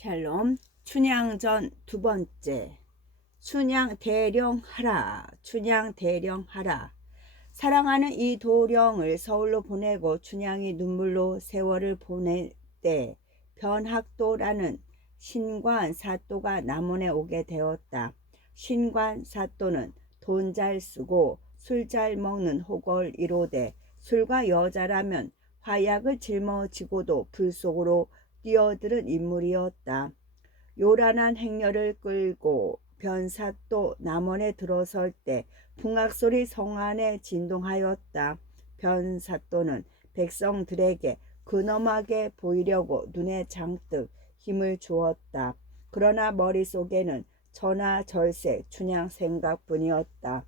샬롬. 춘향전 두 번째. 춘향 대령하라. 춘향 대령하라. 사랑하는 이 도령을 서울로 보내고 춘향이 눈물로 세월을 보낼 때 변학도라는 신관 사또가 남원에 오게 되었다. 신관 사또는 돈 잘 쓰고 술 잘 먹는 호걸이로되 술과 여자라면 화약을 짊어지고도 불 속으로 뛰어드는 인물이었다. 요란한 행렬을 끌고 변사또 남원에 들어설 때 풍악소리 성안에 진동하였다. 변사또는 백성들에게 근엄하게 보이려고 눈에 장뜩 힘을 주었다. 그러나 머릿속에는 전하절세 춘향 생각뿐이었다.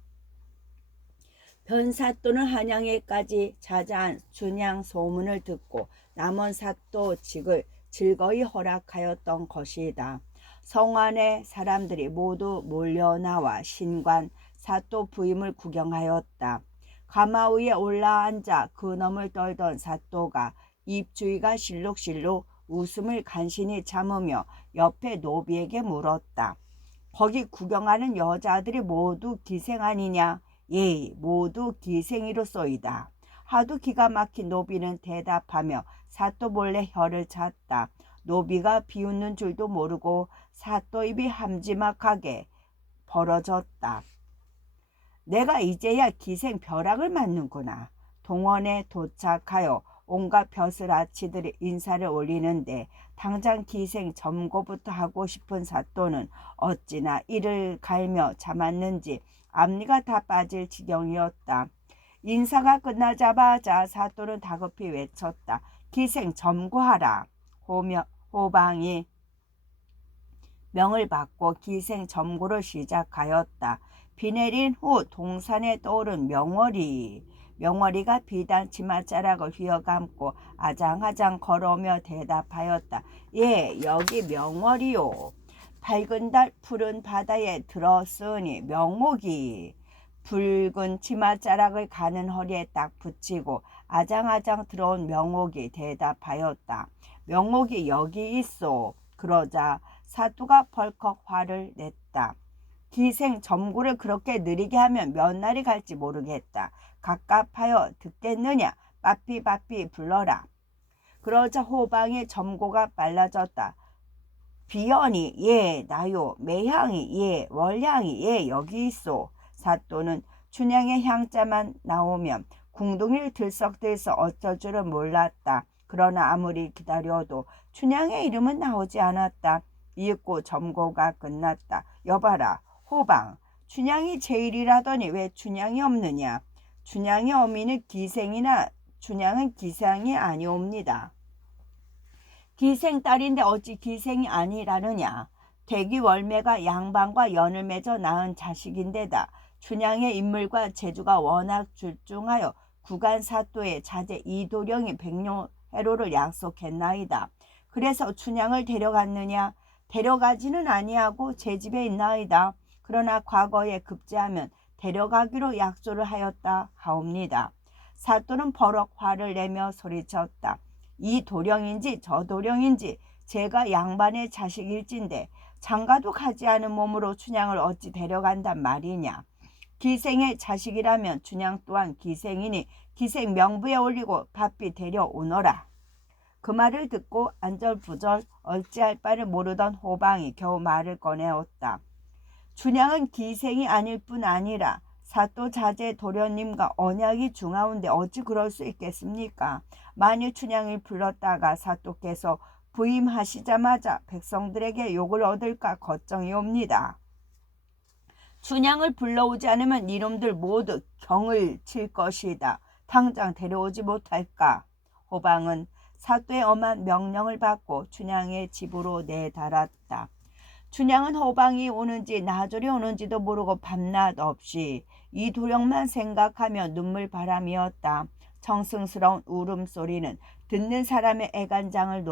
변사또는 한양에까지 자자한 춘향 소문을 듣고 남원 사또직을 즐거이 허락하였던 것이다. 성안의 사람들이 모두 몰려나와 신관 사또 부임을 구경하였다. 가마 위에 올라앉아 근엄을 떨던 사또가 입주위가 실룩실룩 웃음을 간신히 참으며 옆에 노비에게 물었다. 거기 구경하는 여자들이 모두 기생 아니냐? 예, 모두 기생이로소이다. 하도 기가 막힌 노비는 대답하며 사또 몰래 혀를 찼다. 노비가 비웃는 줄도 모르고 사또 입이 함지막하게 벌어졌다. 내가 이제야 기생 벼락을 맞는구나. 동원에 도착하여 온갖 벼슬아치들이 인사를 올리는데 당장 기생 점고부터 하고 싶은 사또는 어찌나 이를 갈며 참았는지 앞니가 다 빠질 지경이었다. 인사가 끝나자마자 사또는 다급히 외쳤다. 기생 점고하라. 호방이 명을 받고 기생 점고를 시작하였다. 비 내린 후 동산에 떠오른 명월이가 비단 치맛자락을 휘어감고 아장아장 걸어오며 대답하였다. 예, 여기 명월이요. 밝은 달 푸른 바다에 들었으니 명옥이. 붉은 치맛자락을 가는 허리에 딱 붙이고 아장아장 들어온 명옥이 대답하였다. 명옥이 여기 있어. 그러자 사또가 벌컥 화를 냈다. 기생 점구를 그렇게 느리게 하면 몇 날이 갈지 모르겠다. 갑갑하여 듣겠느냐? 빠삐빠삐 불러라. 그러자 호방의 점고가 빨라졌다. 비연이 예 나요. 매향이 예 월향이 예 여기 있어. 사또는 춘향의 향자만 나오면 궁둥이를 들썩들썩 어쩔 줄은 몰랐다. 그러나 아무리 기다려도 춘향의 이름은 나오지 않았다. 이윽고 점고가 끝났다. 여봐라 호방, 춘향이 제일이라더니 왜 춘향이 없느냐. 춘향의 어미는 기생이나 춘향은 기생이 아니옵니다. 기생딸인데 어찌 기생이 아니라느냐. 대기월매가 양반과 연을 맺어 낳은 자식인데다 춘향의 인물과 재주가 워낙 출중하여 구간사또의 자제 이도령이 백룡해로를 약속했나이다. 그래서 춘향을 데려갔느냐? 데려가지는 아니하고 제 집에 있나이다. 그러나 과거에 급제하면 데려가기로 약조를 하였다 하옵니다. 사또는 버럭 화를 내며 소리쳤다. 이 도령인지 저 도령인지 제가 양반의 자식일진데 장가도 가지 않은 몸으로 춘향을 어찌 데려간단 말이냐. 기생의 자식이라면 춘향 또한 기생이니 기생 명부에 올리고 바삐 데려오너라. 그 말을 듣고 안절부절 어찌할 바를 모르던 호방이 겨우 말을 꺼내었다. 춘향은 기생이 아닐 뿐 아니라 사또 자제 도련님과 언약이 중하온데 어찌 그럴 수 있겠습니까? 만일 춘향을 불렀다가 사또께서 부임하시자마자 백성들에게 욕을 얻을까 걱정이옵니다. 춘향을 불러오지 않으면 이놈들 모두 경을 칠 것이다. 당장 데려오지 못할까? 호방은 사또의 엄한 명령을 받고 춘향의 집으로 내달았다. 춘향은 호방이 오는지 나절이 오는지도 모르고 밤낮 없이 이 도령만 생각하며 눈물바람이었다. 청승스러운 울음소리는 듣는 사람의 애간장을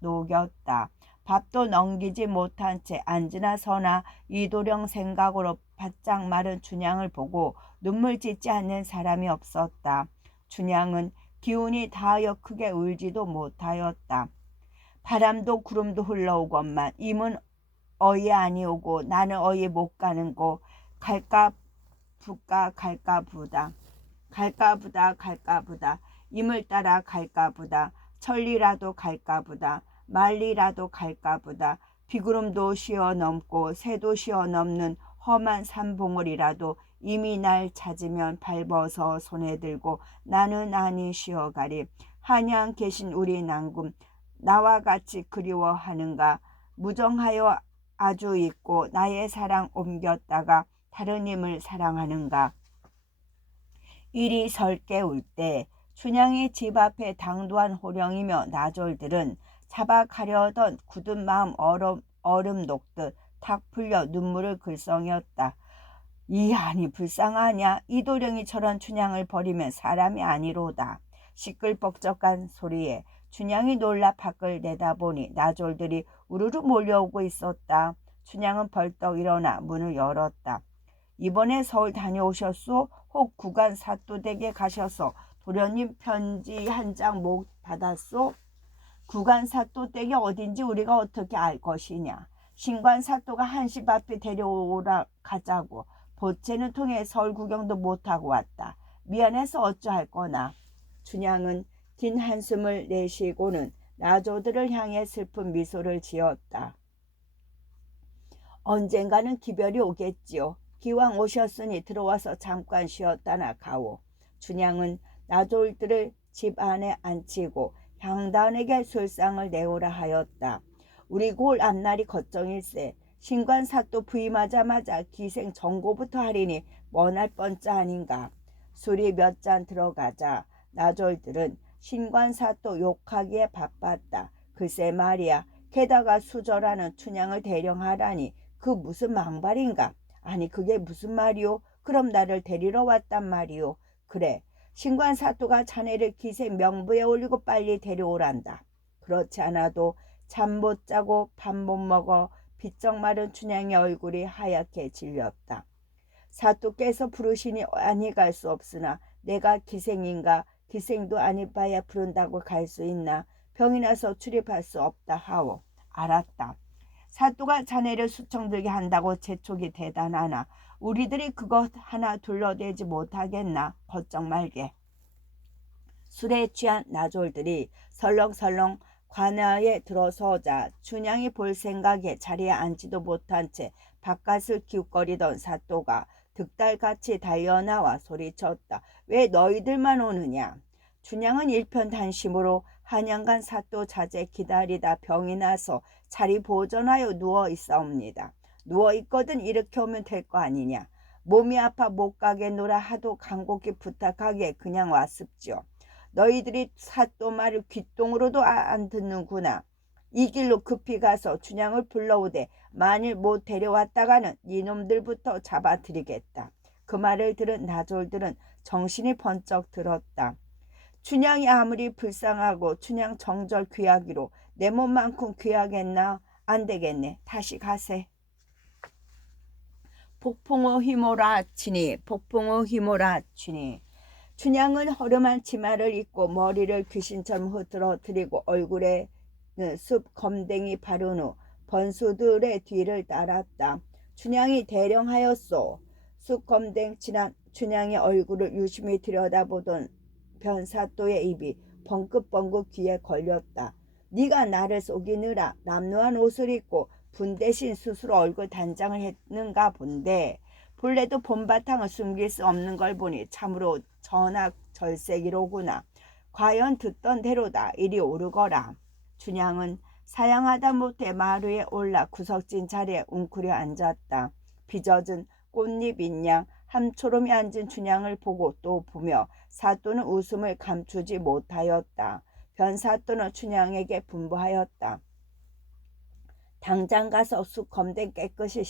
녹였다. 밥도 넘기지 못한 채 앉으나 서나 이도령 생각으로 바짝 마른 춘향을 보고 눈물 짓지 않는 사람이 없었다. 춘향은 기운이 다하여 크게 울지도 못하였다. 바람도 구름도 흘러오건만 임은 어이 아니오고 나는 어이 못 가는고 갈까 부까 갈까 부다 갈까 부다 갈까 부다 임을 따라 갈까 부다 천리라도 갈까 부다 말리라도 갈까 부다 비구름도 쉬어 넘고 새도 쉬어 넘는 험한 산봉우리라도 이미 날 찾으면 발벗어 손에 들고 나는 아니 쉬어가리. 한양 계신 우리 낭금 나와 같이 그리워하는가. 무정하여 아주 있고 나의 사랑 옮겼다가 다른 힘을 사랑하는가. 일이 설게 울 때 춘향의 집 앞에 당도한 호령이며 나졸들은 잡아가려던 굳은 마음 얼음 녹듯 탁 풀려 눈물을 글썽였다. 이 아니 불쌍하냐. 이도령이 저런 춘향을 버리면 사람이 아니로다. 시끌벅적한 소리에 춘향이 놀라 밖을 내다보니 나졸들이 우르르 몰려오고 있었다. 춘향은 벌떡 일어나 문을 열었다. 이번에 서울 다녀오셨소? 혹 구간 사또댁에 가셔서 도련님 편지 한 장 못 받았소? 구간 사또댁이 어딘지 우리가 어떻게 알 것이냐. 신관 사또가 한시 앞에 데려오라 가자고. 보채는 통해 서울 구경도 못하고 왔다. 미안해서 어쩌할 거나. 춘향은 긴 한숨을 내쉬고는 나조들을 향해 슬픈 미소를 지었다. 언젠가는 기별이 오겠지요. 기왕 오셨으니 들어와서 잠깐 쉬었다나 가오. 춘향은 나졸들을 집 안에 앉히고 향단에게 술상을 내오라 하였다. 우리 골 앞날이 걱정일세. 신관사또 부임하자마자 기생 정고부터 하리니 머날 뻔짜 아닌가. 술이 몇 잔 들어가자 나졸들은 신관사또 욕하기에 바빴다. 글쎄 말이야. 게다가 수절하는 춘향을 대령하라니 그 무슨 망발인가. 아니 그게 무슨 말이오. 그럼 나를 데리러 왔단 말이오. 그래 신관사또가 자네를 기생 명부에 올리고 빨리 데려오란다. 그렇지 않아도 잠 못 자고 밥 못 먹어 비쩍 마른 춘향의 얼굴이 하얗게 질렸다. 사또께서 부르시니 아니 갈 수 없으나 내가 기생인가. 기생도 아니 봐야 부른다고 갈 수 있나. 병이 나서 출입할 수 없다 하오. 알았다. 사또가 자네를 수청들게 한다고 재촉이 대단하나 우리들이 그것 하나 둘러대지 못하겠나. 걱정 말게. 술에 취한 나졸들이 설렁설렁 관아에 들어서자 춘향이 볼 생각에 자리에 앉지도 못한 채 바깥을 기웃거리던 사또가 득달같이 달려나와 소리쳤다. 왜 너희들만 오느냐. 춘향은 일편단심으로 한양간 사또 자제 기다리다 병이 나서 자리 보전하여 누워 있사옵니다. 누워 있거든 일으켜 오면 될 거 아니냐. 몸이 아파 못 가겠노라 하도 간곡히 부탁하기에 그냥 왔습죠. 너희들이 사또 말을 귓동으로도 안 듣는구나. 이 길로 급히 가서 춘향을 불러오되 만일 못 데려왔다가는 이놈들부터 잡아드리겠다. 그 말을 들은 나졸들은 정신이 번쩍 들었다. 춘향이 아무리 불쌍하고 춘향 정절 귀하기로 내 몸만큼 귀하겠나. 안 되겠네. 다시 가세. 폭풍우 휘몰아 치니 폭풍우 휘몰아 치니. 춘향은 허름한 치마를 입고 머리를 귀신처럼 흐트러뜨리고 얼굴에 숲 검댕이 바른 후 번수들의 뒤를 따랐다. 춘향이 대령하였소. 숲 검댕 친한 춘향의 얼굴을 유심히 들여다보던 변사또의 입이 벙긋벙긋 귀에 걸렸다. 네가 나를 속이느라 남루한 옷을 입고 분 대신 스스로 얼굴 단장을 했는가 본데 본래도 봄바탕을 숨길 수 없는 걸 보니 참으로 전학절세기로구나. 과연 듣던 대로다. 이리 오르거라. 춘향은 사양하다 못해 마루에 올라 구석진 자리에 웅크려 앉았다. 빚어진 꽃잎인 양 함초롬이 앉은 춘향을 보고 또 보며 사또는 웃음을 감추지 못하였다. 변사또는 춘향에게 분부하였다. 당장 가서 쑥 검댕 깨끗이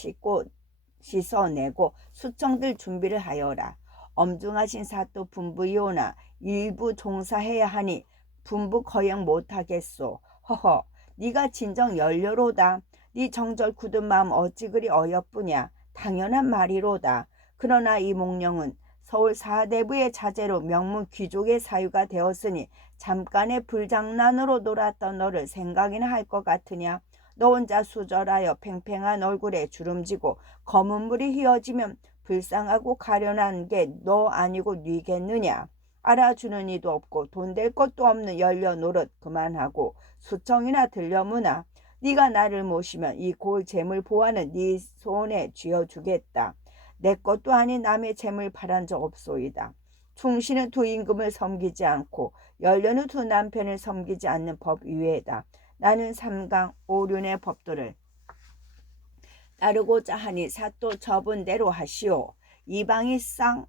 씻어내고 수청들 준비를 하여라. 엄중하신 사또 분부이오나 일부 종사해야 하니 분부 거역 못하겠소. 허허 네가 진정 열려로다. 네 정절 굳은 마음 어찌 그리 어여쁘냐. 당연한 말이로다. 그러나 이 몽령은 서울 사대부의 자제로 명문 귀족의 사유가 되었으니 잠깐의 불장난으로 놀았던 너를 생각이나 할 것 같으냐. 너 혼자 수절하여 팽팽한 얼굴에 주름지고 검은 물이 휘어지면 불쌍하고 가련한 게 너 아니고 니겠느냐. 알아주는 이도 없고 돈 될 것도 없는 연려 노릇 그만하고 수청이나 들려무나. 네가 나를 모시면 이 골 재물 보화는 네 손에 쥐어주겠다. 내 것도 아닌 남의 재물 바란 적 없소이다. 충신은 두 임금을 섬기지 않고 연려는 두 남편을 섬기지 않는 법 위에다. 나는 삼강 오륜의 법도를 따르고자 하니 사또 접은 대로 하시오. 이방이 썩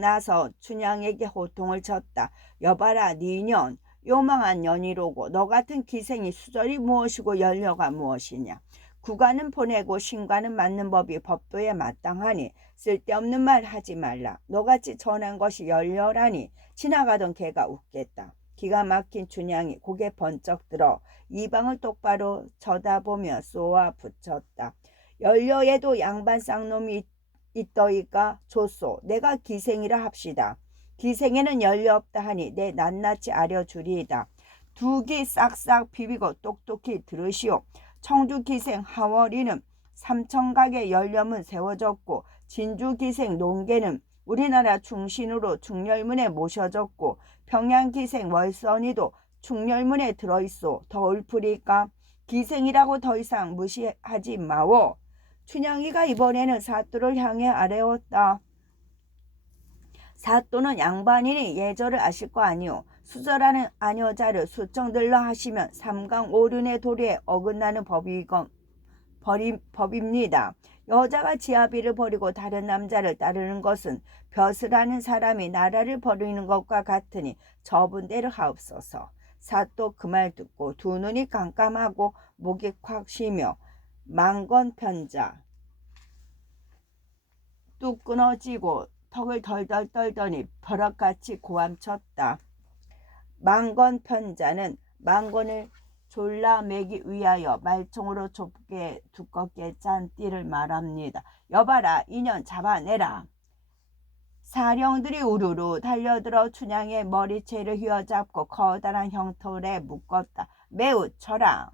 나서 춘향에게 호통을 쳤다. 여봐라 네 년 요망한 년이로고 너 같은 기생이 수절이 무엇이고 연려가 무엇이냐. 구가는 보내고 신과는 맞는 법이 법도에 마땅하니 쓸데없는 말 하지 말라. 너같이 전한 것이 연려라니. 지나가던 개가 웃겠다. 기가 막힌 춘향이 고개 번쩍 들어 이방을 똑바로 쳐다보며 쏘아 붙였다. 연려에도 양반 쌍놈이 있더이까 좋소. 내가 기생이라 합시다. 기생에는 연려 없다 하니 내 낱낱이 알려주리이다. 두 귀 싹싹 비비고 똑똑히 들으시오. 청주기생 하월이는 삼천각의 연렴은 세워졌고 진주기생 농계는 우리나라 중신으로 중렬문에 모셔졌고 평양기생 월선이도 중렬문에 들어있소. 더 옳으리까. 기생이라고 더 이상 무시하지 마오. 춘향이가 이번에는 사또를 향해 아뢰었다. 사또는 양반이니 예절을 아실 거 아니오. 수절하는 아녀자를 수청들러 하시면 삼강 오륜의 도리에 어긋나는 법입니다. 여자가 지아비를 버리고 다른 남자를 따르는 것은 벼슬하는 사람이 나라를 버리는 것과 같으니 저분대로 하옵소서. 사또 그 말 듣고 두 눈이 깜깜하고 목이 콱 쉬며 망건편자 뚝 끊어지고 턱을 덜덜 떨더니 벼락같이 고함쳤다. 망건편자는 망건을 졸라매기 위하여 말총으로 좁게 두껍게 짠 띠를 말합니다. 여봐라 이년 잡아내라. 사령들이 우르르 달려들어 춘향의 머리채를 휘어잡고 커다란 형털에 묶었다. 매우 쳐라.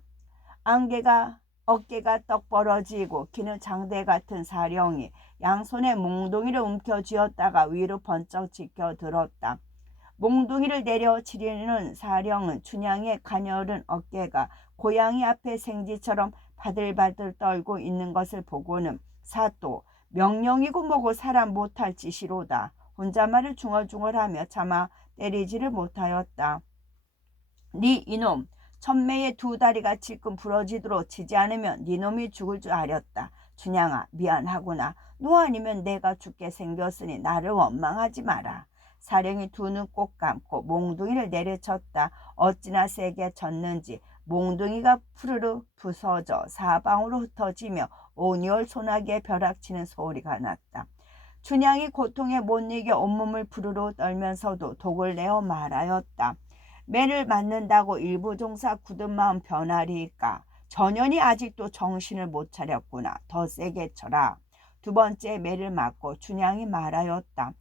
어깨가 떡 벌어지고 키는 장대 같은 사령이 양손에 몽둥이를 움켜쥐었다가 위로 번쩍 지켜 들었다. 몽둥이를 내려 치리는 사령은 춘향의 가녀른 어깨가 고양이 앞에 생쥐처럼 바들바들 떨고 있는 것을 보고는 사또 명령이고 뭐고 사람 못할 짓이로다. 혼잣말을 중얼중얼하며 차마 때리지를 못하였다. 네 이놈 천매의 두 다리가 지금 부러지도록 치지 않으면 네 놈이 죽을 줄 알았다. 춘향아 미안하구나. 너 아니면 내가 죽게 생겼으니 나를 원망하지 마라. 사령이 두 눈 꼭 감고 몽둥이를 내려쳤다. 어찌나 세게 쳤는지 몽둥이가 푸르르 부서져 사방으로 흩어지며 온열 소나기에 벼락치는 소리가 났다. 춘향이 고통에 못 이겨 온몸을 부르르 떨면서도 독을 내어 말하였다. 매를 맞는다고 일부 종사 굳은 마음 변하리까. 전연이 아직도 정신을 못 차렸구나. 더 세게 쳐라. 두 번째 매를 맞고 춘향이 말하였다.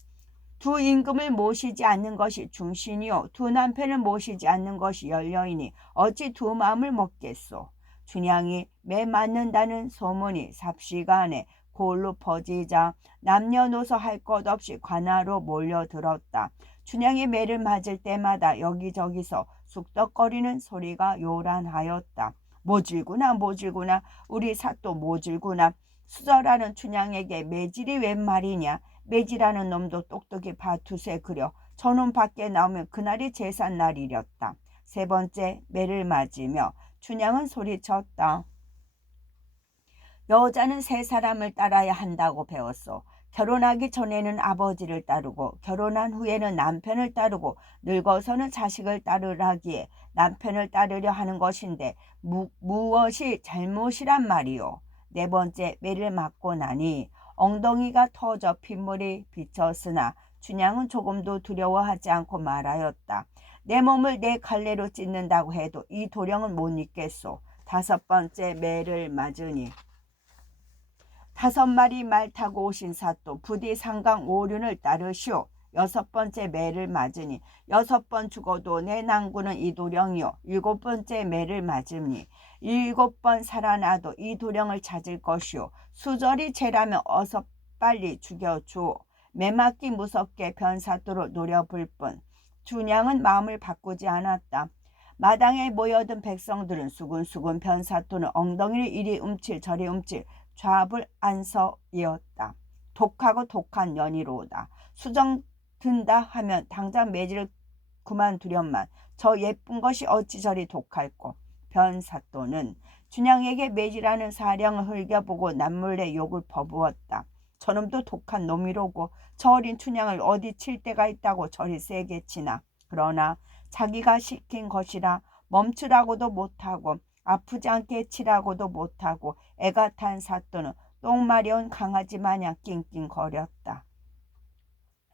두 임금을 모시지 않는 것이 중신이요 두 남편을 모시지 않는 것이 연려이니 어찌 두 마음을 먹겠소. 춘향이 매 맞는다는 소문이 삽시간에 골로 퍼지자 남녀노소 할 것 없이 관하로 몰려들었다. 춘향이 매를 맞을 때마다 여기저기서 쑥덕거리는 소리가 요란하였다. 모질구나 모질구나 우리 사또 모질구나. 수절하는 춘향에게 매질이 웬 말이냐. 매질하는 놈도 똑똑히 봐두세 그려. 저놈 밖에 나오면 그날이 제삿날이렸다. 세 번째 매를 맞으며 춘향은 소리쳤다. 여자는 세 사람을 따라야 한다고 배웠소. 결혼하기 전에는 아버지를 따르고 결혼한 후에는 남편을 따르고 늙어서는 자식을 따르라기에 남편을 따르려 하는 것인데 무엇이 잘못이란 말이오. 네 번째 매를 맞고 나니 엉덩이가 터져 핏물이 비쳤으나 춘향은 조금도 두려워하지 않고 말하였다. 내 몸을 내 갈래로 찢는다고 해도 이 도령은 못 잊겠소. 다섯 번째 매를 맞으니 5마리 말 타고 오신 사또 부디 상강 오륜을 따르시오. 6번째 매를 맞으니 6번 죽어도 내 난구는 이도령이요. 7번째 매를 맞으니 7번 살아나도 이도령을 찾을 것이오. 수절이 죄라면 어서 빨리 죽여주오. 매맞기 무섭게 변사또를 노려볼 뿐 춘향은 마음을 바꾸지 않았다. 마당에 모여든 백성들은 수군수군 변사또는 엉덩이를 이리 움칠 저리 움칠 좌불안서이었다. 독하고 독한 연이로다. 수정 든다 하면 당장 매질을 그만두련만 저 예쁜 것이 어찌 저리 독할꼬. 변사또는 춘향에게 매질하는 사령을 흘겨보고 남몰래 욕을 퍼부었다. 저놈도 독한 놈이로고 저 어린 춘향을 어디 칠 데가 있다고 저리 세게 치나. 그러나 자기가 시킨 것이라 멈추라고도 못하고 아프지 않게 치라고도 못하고 애가 탄 사또는 똥 마려운 강아지 마냥 낑낑거렸다.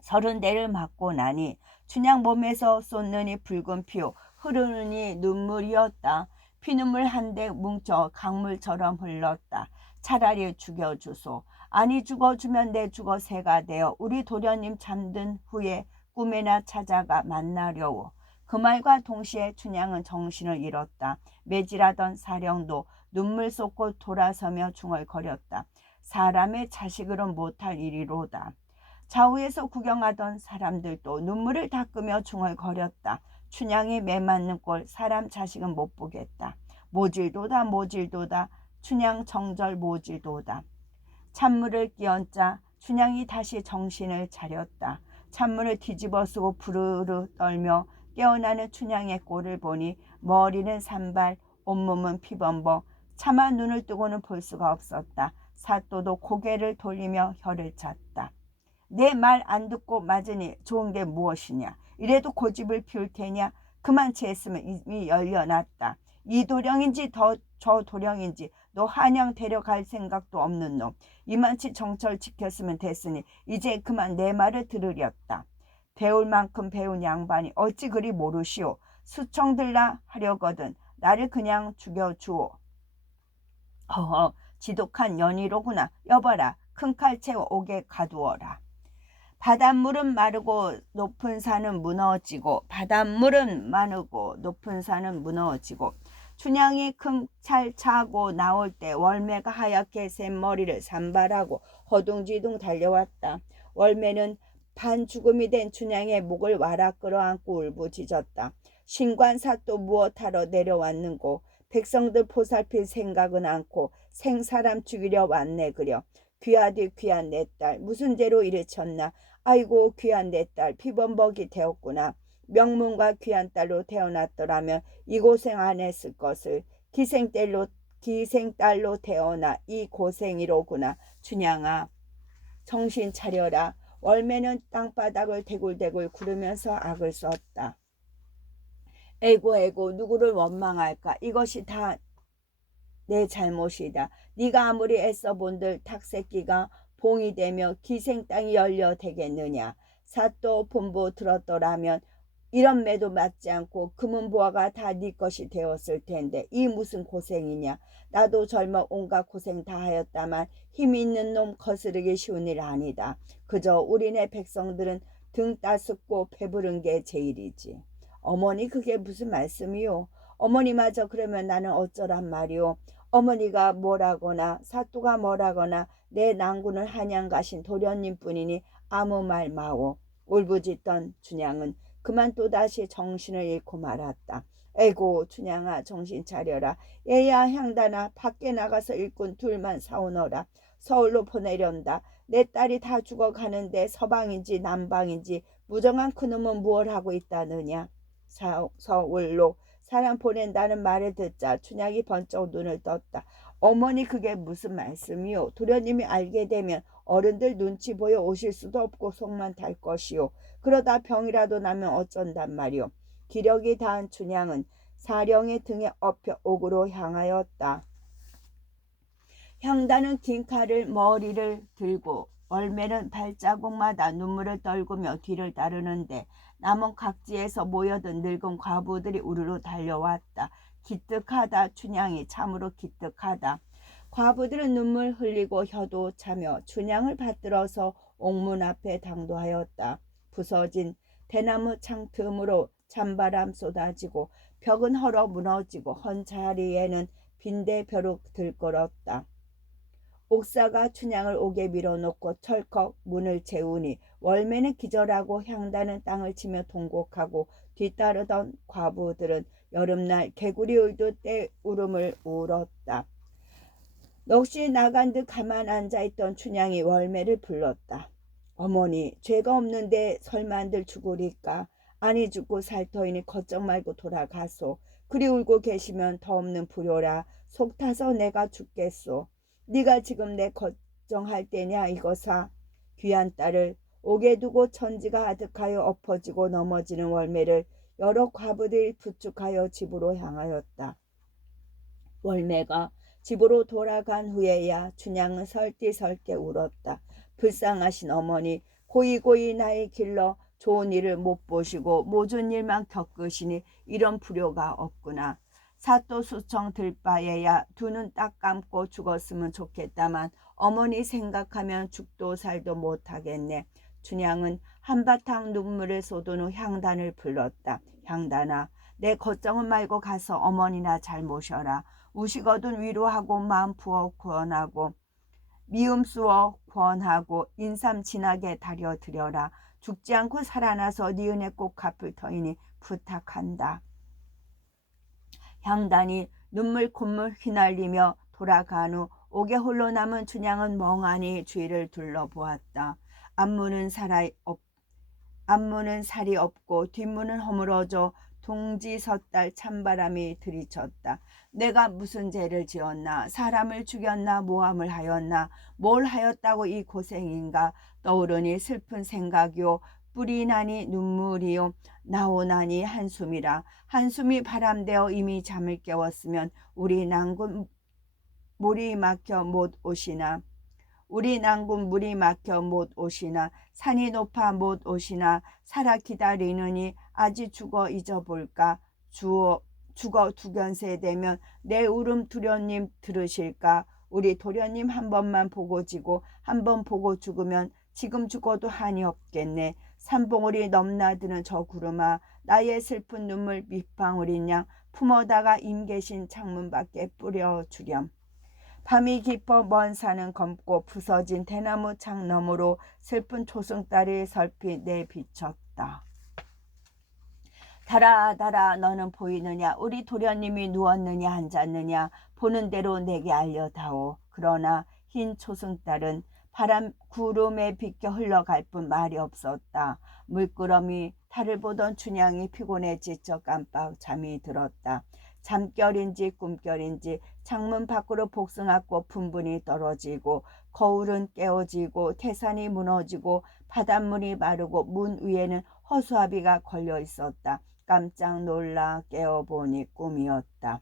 30대를 맞고 나니 춘향 몸에서 쏟느니 붉은 피요 흐르느니 눈물이었다. 피눈물 한데 뭉쳐 강물처럼 흘렀다. 차라리 죽여주소. 아니 죽어주면 내 죽어 새가 되어 우리 도련님 잠든 후에 꿈에나 찾아가 만나려오. 그 말과 동시에 춘향은 정신을 잃었다. 매질하던 사령도 눈물 쏟고 돌아서며 중얼거렸다. 사람의 자식으로 못할 일이로다. 좌우에서 구경하던 사람들도 눈물을 닦으며 중얼거렸다. 춘향이 매맞는 꼴 사람 자식은 못 보겠다. 모질도다 모질도다. 춘향 정절 모질도다. 찬물을 끼얹자 춘향이 다시 정신을 차렸다. 찬물을 뒤집어 쓰고 부르르 떨며 깨어나는 춘향의 꼴을 보니 머리는 산발, 온몸은 피범벅, 차마 눈을 뜨고는 볼 수가 없었다. 사또도 고개를 돌리며 혀를 찼다. 내 말 안 듣고 맞으니 좋은 게 무엇이냐. 이래도 고집을 피울 테냐. 그만 채했으면 이미 열려놨다. 이 도령인지 저 도령인지 너 한양 데려갈 생각도 없는 놈. 이만치 정철 지켰으면 됐으니 이제 그만 내 말을 들으렸다. 배울 만큼 배운 양반이 어찌 그리 모르시오. 수청들라 하려거든 나를 그냥 죽여주오. 허허 지독한 연희로구나. 여봐라 큰 칼 채워 옥에 가두어라. 바닷물은 마르고 높은 산은 무너지고 바닷물은 마르고 높은 산은 무너지고 춘향이 큰 찰 차고 나올 때 월매가 하얗게 센 머리를 산발하고 허둥지둥 달려왔다. 월매는 반죽음이 된 춘향의 목을 와락 끌어안고 울부짖었다. 신관사또 무엇하러 내려왔는고. 백성들 보살필 생각은 않고 생사람 죽이려 왔네 그려. 귀하디 귀한 내 딸 무슨 죄로 이래 쳤나. 아이고 귀한 내 딸 피범벅이 되었구나. 명문과 귀한 딸로 태어났더라면 이 고생 안 했을 것을. 기생딸로 태어나 이 고생이로구나. 춘향아 정신 차려라. 월매는 땅바닥을 대굴대굴 구르면서 악을 썼다. 에고 에고 누구를 원망할까. 이것이 다 내 잘못이다. 네가 아무리 애써 본들 닭새끼가 봉이 되며 기생 땅이 열려 되겠느냐. 사또 본보 들었더라면 이런 매도 맞지 않고 금은보화가 다 네 것이 되었을 텐데 이 무슨 고생이냐. 나도 젊어 온갖 고생 다 하였다만 힘 있는 놈 거스르기 쉬운 일 아니다. 그저 우리네 백성들은 등 따숩고 배부른 게 제일이지. 어머니 그게 무슨 말씀이요. 어머니마저 그러면 나는 어쩌란 말이오. 어머니가 뭐라거나 사또가 뭐라거나 내 난군을 한양 가신 도련님뿐이니 아무 말 마오. 울부짖던 춘향은 그만 또다시 정신을 잃고 말았다. 에고 춘향아 정신 차려라. 얘야 향단아 밖에 나가서 일꾼 둘만 사오너라. 서울로 보내련다. 내 딸이 다 죽어가는데 서방인지 남방인지 무정한 그놈은 무얼 하고 있다느냐. 서울로 사람 보낸다는 말을 듣자 춘향이 번쩍 눈을 떴다. 어머니 그게 무슨 말씀이요. 도련님이 알게 되면 어른들 눈치 보여 오실 수도 없고 속만 탈 것이요. 그러다 병이라도 나면 어쩐단 말이오. 기력이 다한 춘향은 사령의 등에 엎여 옥으로 향하였다. 향단은 긴 칼을 머리를 들고 월매는 발자국마다 눈물을 떨구며 뒤를 따르는데 남원 각지에서 모여든 늙은 과부들이 우르르 달려왔다. 기특하다. 춘향이 참으로 기특하다. 과부들은 눈물 흘리고 혀도 차며 춘향을 받들어서 옥문 앞에 당도하였다. 부서진 대나무 창 틈으로 찬바람 쏟아지고 벽은 헐어 무너지고 헌 자리에는 빈대 벼룩 들끓었다. 옥사가 춘향을 옥에 밀어놓고 철컥 문을 재우니 월매는 기절하고 향단은 땅을 치며 통곡하고 뒤따르던 과부들은 여름날 개구리 울듯 떼울음을 울었다. 넋이 나간 듯 가만 앉아있던 춘향이 월매를 불렀다. 어머니, 죄가 없는데 설만들 죽으리까? 아니 죽고 살터이니 걱정 말고 돌아가소. 그리 울고 계시면 더 없는 불효라. 속 타서 내가 죽겠소. 네가 지금 내 걱정할 때냐 이거사. 귀한 딸을 옥에 두고 천지가 아득하여 엎어지고 넘어지는 월매를 여러 과부들이 부축하여 집으로 향하였다. 월매가 집으로 돌아간 후에야 춘향은 설띠설게 울었다. 불쌍하신 어머니, 고이고이 나이 길러 좋은 일을 못 보시고 모든 일만 겪으시니 이런 불효가 없구나. 사또수청 들바에야 두 눈 딱 감고 죽었으면 좋겠다만 어머니 생각하면 죽도 살도 못하겠네. 춘향은 한바탕 눈물을 쏟은 후 향단을 불렀다. 향단아, 내 걱정은 말고 가서 어머니나 잘 모셔라. 우시거든 위로하고 마음 부어 구원하고 미움 쑤어 구원하고 인삼 진하게 다려드려라. 죽지 않고 살아나서 네 은혜 꼭 갚을 터이니 부탁한다. 향단이 눈물 콧물 휘날리며 돌아간 후 옥에 홀로 남은 춘향은 멍하니 주위를 둘러보았다. 앞문은 살이 없고 뒷문은 허물어져 동지섣달 찬바람이 들이쳤다. 내가 무슨 죄를 지었나? 사람을 죽였나? 모함을 하였나? 뭘 하였다고 이 고생인가? 떠오르니 슬픈 생각이요. 뿔이 나니 눈물이요. 나오나니 한숨이라. 한숨이 바람되어 이미 잠을 깨웠으면 우리 난군 물이 막혀 못 오시나. 우리 난군 물이 막혀 못 오시나. 산이 높아 못 오시나. 살아 기다리느니 아직 죽어 잊어볼까. 죽어 두견세 되면 내 울음 도련님 들으실까. 우리 도련님 한 번만 보고 지고 한 번 보고 죽으면 지금 죽어도 한이 없겠네. 산봉우리 넘나드는 저 구름아, 나의 슬픈 눈물 밑방울인 양 품어다가 임계신 창문 밖에 뿌려주렴. 밤이 깊어 먼 산은 검고 부서진 대나무 창 너머로 슬픈 초승달이 설핏 내비쳤다. 달아 달아 너는 보이느냐? 우리 도련님이 누웠느냐 앉았느냐? 보는 대로 내게 알려다오. 그러나 흰 초승달은 바람 구름에 비껴 흘러갈 뿐 말이 없었다. 물끄러미 달을 보던 춘향이 피곤해 지쳐 깜빡 잠이 들었다. 잠결인지 꿈결인지 창문 밖으로 복숭아꽃 분분히 떨어지고 거울은 깨어지고 태산이 무너지고 바닷물이 마르고 문 위에는 허수아비가 걸려 있었다. 깜짝 놀라 깨어보니 꿈이었다.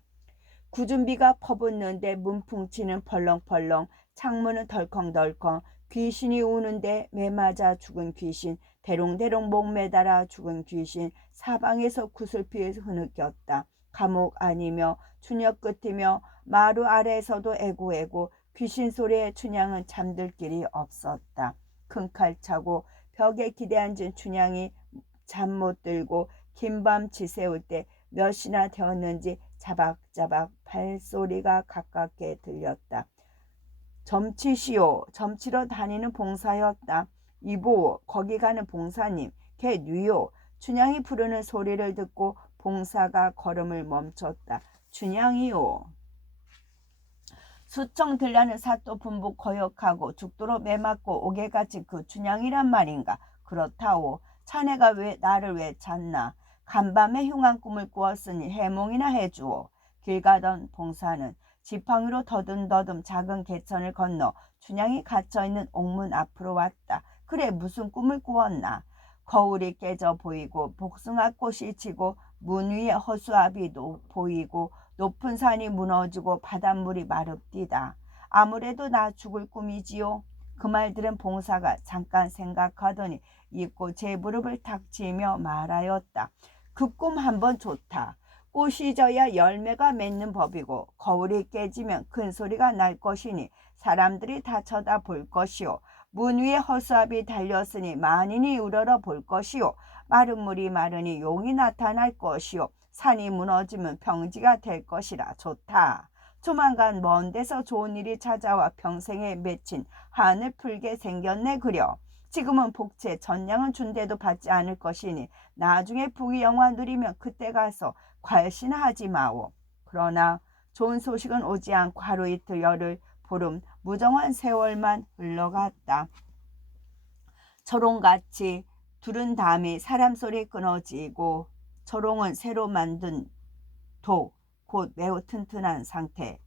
굳은 비가 퍼붓는데 문풍치는 펄렁펄렁, 창문은 덜컹덜컹, 귀신이 우는데 매맞아 죽은 귀신, 대롱대롱 목 매달아 죽은 귀신, 사방에서 구슬피 흐느꼈다. 감옥 아니며 추녀 끝이며 마루 아래에서도 애고애고 귀신 소리에 춘향은 잠들 길이 없었다. 큰 칼 차고 벽에 기대앉은 춘향이 잠 못 들고 긴밤 지새울 때 몇이나 되었는지 자박자박 발소리가 가깝게 들렸다. 점치시오. 점치러 다니는 봉사였다. 이보 거기 가는 봉사님. 걔 뉘요. 춘향이 부르는 소리를 듣고 봉사가 걸음을 멈췄다. 춘향이요. 수청 들라는 사또 분부 거역하고 죽도록 매맞고 오개같이 그 춘향이란 말인가. 그렇다오. 자네가 나를 왜 찾나. 간밤에 흉한 꿈을 꾸었으니 해몽이나 해주오. 길 가던 봉사는 지팡이로 더듬더듬 작은 개천을 건너 춘향이 갇혀있는 옥문 앞으로 왔다. 그래 무슨 꿈을 꾸었나. 거울이 깨져 보이고 복숭아꽃이 지고 문 위에 허수아비도 보이고 높은 산이 무너지고 바닷물이 마릅디다. 아무래도 나 죽을 꿈이지요. 그 말 들은 봉사가 잠깐 생각하더니 잊고 제 무릎을 탁 치며 말하였다. 그 꿈 한번 좋다. 꽃이 져야 열매가 맺는 법이고 거울이 깨지면 큰 소리가 날 것이니 사람들이 다 쳐다볼 것이요. 문 위에 허수아비 달렸으니 만인이 우러러 볼 것이요. 마른 물이 마르니 용이 나타날 것이요. 산이 무너지면 평지가 될 것이라. 좋다. 조만간 먼 데서 좋은 일이 찾아와 평생에 맺힌 한을 풀게 생겼네 그려. 지금은 복채 전량은 준대도 받지 않을 것이니 나중에 부귀 영화 누리면 그때 가서 괄신하지 마오. 그러나 좋은 소식은 오지 않고 하루 이틀 열흘 보름 무정한 세월만 흘러갔다. 초롱같이 두른 담이 사람 소리 끊어지고 초롱은 새로 만든 도, 곧 매우 튼튼한 상태.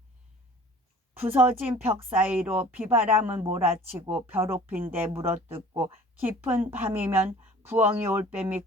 부서진 벽 사이로 비바람은 몰아치고 벼룩핀데 물어뜯고 깊은 밤이면 부엉이 올빼미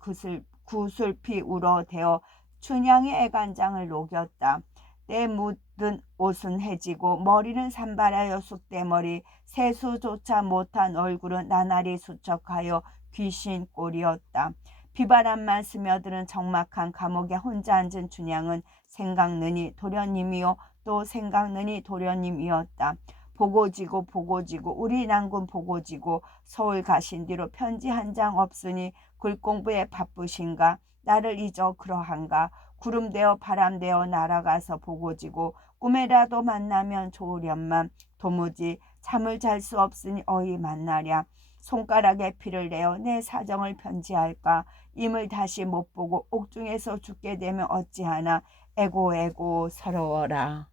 구슬피 울어대어 춘향의 애간장을 녹였다. 때 묻은 옷은 해지고 머리는 산발하여 쑥대머리, 세수조차 못한 얼굴은 나날이 수척하여 귀신 꼴이었다. 비바람만 스며드는 적막한 감옥에 혼자 앉은 춘향은 생각느니 도련님이요 또 생각느니 도련님이었다. 보고지고 우리 난군 보고지고 서울 가신 뒤로 편지 한 장 없으니 글공부에 바쁘신가 나를 잊어 그러한가 구름되어 바람되어 날아가서 보고지고 꿈에라도 만나면 좋으련만 도무지 잠을 잘 수 없으니 어이 만나랴. 손가락에 피를 내어 내 사정을 편지할까. 임을 다시 못 보고 옥중에서 죽게 되면 어찌하나. 에고 서러워라.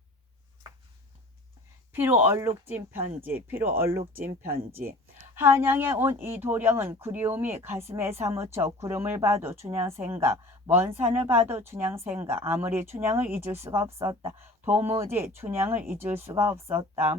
피로 얼룩진 편지. 한양에 온 이도령은 그리움이 가슴에 사무쳐 구름을 봐도 춘향 생각, 먼 산을 봐도 춘향 생각, 아무리 춘향을 잊을 수가 없었다. 도무지 춘향을 잊을 수가 없었다.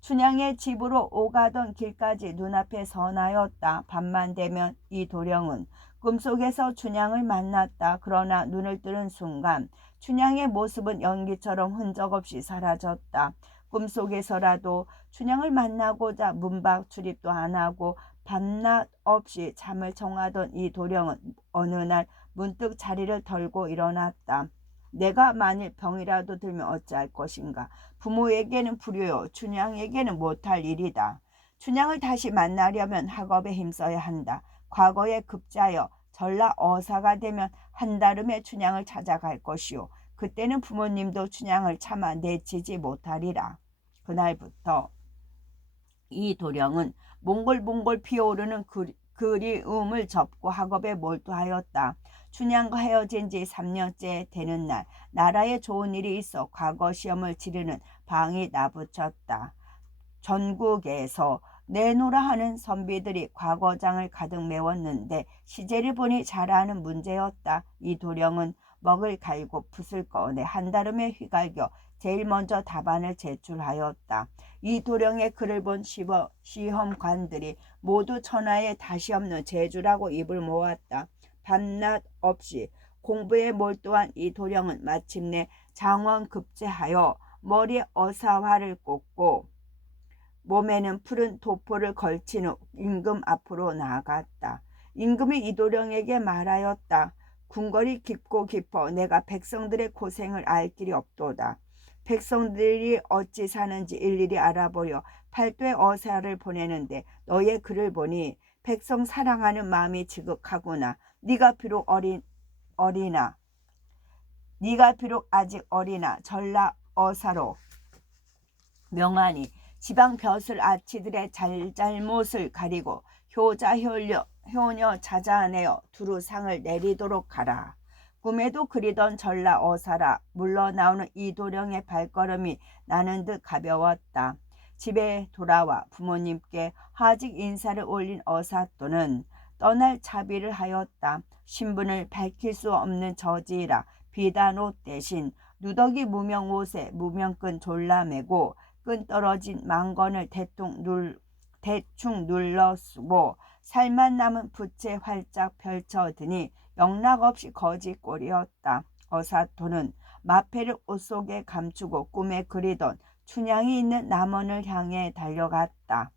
춘향의 집으로 오가던 길까지 눈앞에 선하였다. 밤만 되면 이도령은 꿈속에서 춘향을 만났다. 그러나 눈을 뜨는 순간 춘향의 모습은 연기처럼 흔적 없이 사라졌다. 꿈속에서라도 춘향을 만나고자 문밖 출입도 안 하고 밤낮 없이 잠을 청하던 이도령은 어느 날 문득 자리를 덜고 일어났다. 내가 만일 병이라도 들면 어찌할 것인가. 부모에게는 불효요. 춘향에게는 못할 일이다. 춘향을 다시 만나려면 학업에 힘써야 한다. 과거에 급자여 전라 어사가 되면 한달음에 춘향을 찾아갈 것이요. 그때는 부모님도 춘향을 차마 내치지 못하리라. 그날부터 이도령은 몽골몽골 피어오르는 그리움을 접고 학업에 몰두하였다. 춘향과 헤어진 지 3년째 되는 날 나라에 좋은 일이 있어 과거 시험을 치르는 방이 나붙었다. 전국에서 내노라 하는 선비들이 과거장을 가득 메웠는데 시제를 보니 잘하는 문제였다. 이도령은 먹을 갈고 붓을 꺼내 한달음에 휘갈겨 제일 먼저 답안을 제출하였다. 이도령의 글을 본 시험관들이 모두 천하에 다시 없는 재주라고 입을 모았다. 밤낮 없이 공부에 몰두한 이도령은 마침내 장원급제하여 머리에 어사화를 꽂고 몸에는 푸른 도포를 걸친 후 임금 앞으로 나아갔다. 임금이 이도령에게 말하였다. 궁궐이 깊고 깊어 내가 백성들의 고생을 알 길이 없도다. 백성들이 어찌 사는지 일일이 알아보려 팔도에 어사를 보내는데 너의 글을 보니 백성 사랑하는 마음이 지극하구나. 네가 비록 아직 어리나 전라 어사로 명하니 지방 벼슬 아치들의 잘잘못을 가리고 효녀 자자내어 두루 상을 내리도록 하라. 꿈에도 그리던 전라 어사라 물러나오는 이도령의 발걸음이 나는 듯 가벼웠다. 집에 돌아와 부모님께 하직 인사를 올린 어사또는 떠날 차비를 하였다. 신분을 밝힐 수 없는 저지라 비단옷 대신 누더기 무명옷에 무명끈 졸라매고 끈 떨어진 망건을 대충 눌러 쓰고 살만 남은 붓에 활짝 펼쳐드니 영락없이 거지꼴이었다. 어사토는 마패를 옷 속에 감추고 꿈에 그리던 춘향이 있는 남원을 향해 달려갔다.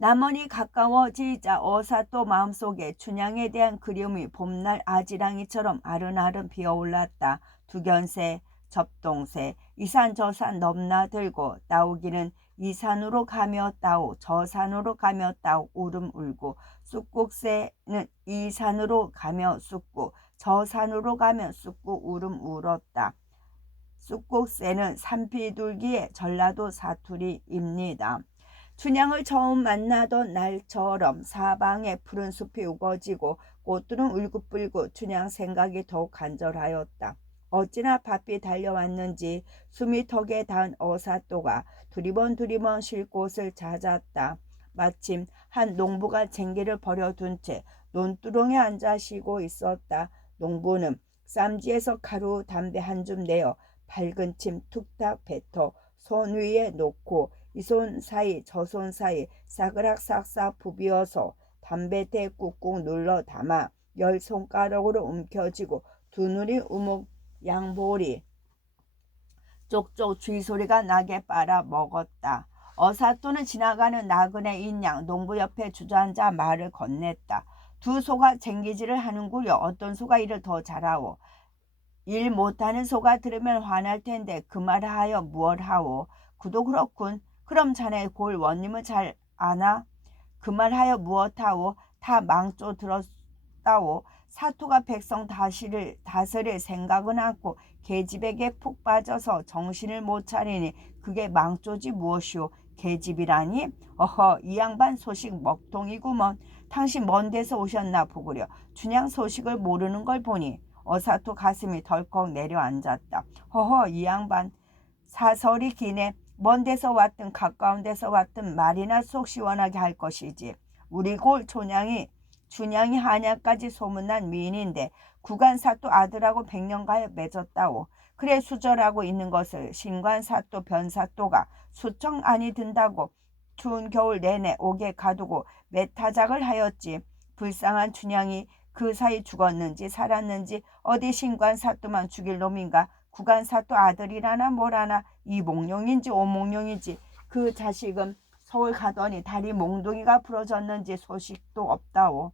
남원이 가까워지자 어사또 마음속에 춘향에 대한 그리움이 봄날 아지랑이처럼 아른아른 피어올랐다. 두견새, 접동새, 이산 저산 넘나들고 나오기는 이 산으로 가며 따오 저 산으로 가며 따오 울음 울고, 쑥국새는 이 산으로 가며 쑥고 저 산으로 가며 쑥고 울음 울었다. 쑥국새는 산비둘기의 전라도 사투리입니다. 춘향을 처음 만나던 날처럼 사방에 푸른 숲이 우거지고 꽃들은 울긋불긋 춘향 생각이 더욱 간절하였다. 어찌나 바삐 달려왔는지 숨이 턱에 닿은 어사또가 두리번 쉴 곳을 찾았다. 마침 한 농부가 쟁기를 버려둔 채 논두렁에 앉아 쉬고 있었다. 농부는 쌈지에서 가루 담배 한 줌 내어 밝은 침 툭탁 뱉어 손 위에 놓고 이 손 사이 저 손 사이 싸그락 싹싹 부비어서 담뱃대에 꾹꾹 눌러 담아 열 손가락으로 움켜쥐고 두 눈이 우묵 양볼이 쪽쪽 쥐소리가 나게 빨아 먹었다. 어사또는 지나가는 나그네 인양 농부 옆에 주저앉아 말을 건넸다. 두 소가 쟁기질을 하는구려. 어떤 소가 일을 더 잘하오. 일 못하는 소가 들으면 화날 텐데 그 말을 하여 무얼 하오. 그도 그렇군. 그럼 자네 골 원님은 잘 아나? 그 말하여 무엇하오. 다 망조 들었다오. 사토가 백성 다스릴 생각은 않고 계집에게 푹 빠져서 정신을 못 차리니 그게 망조지 무엇이오. 계집이라니? 어허, 이 양반 소식 먹통이구먼. 당신 먼 데서 오셨나 보구려. 춘향 소식을 모르는 걸 보니. 어사토 가슴이 덜컥 내려앉았다. 허허, 이 양반 사설이 기네. 먼 데서 왔든 가까운 데서 왔든 말이나 속 시원하게 할 것이지. 우리 골 춘향이 한양까지 소문난 미인인데 구간사또 아들하고 백년가에 맺었다오. 그래 수절하고 있는 것을 신관사또 변사또가 수청 안이 든다고 추운 겨울 내내 옥에 가두고 매타작을 하였지. 불쌍한 춘향이 그 사이 죽었는지 살았는지 어디 신관사또만 죽일 놈인가. 구간사또 아들이라나 뭐라나 이몽룡인지 오몽룡인지 그 자식은 서울 가더니 다리 몽둥이가 부러졌는지 소식도 없다오.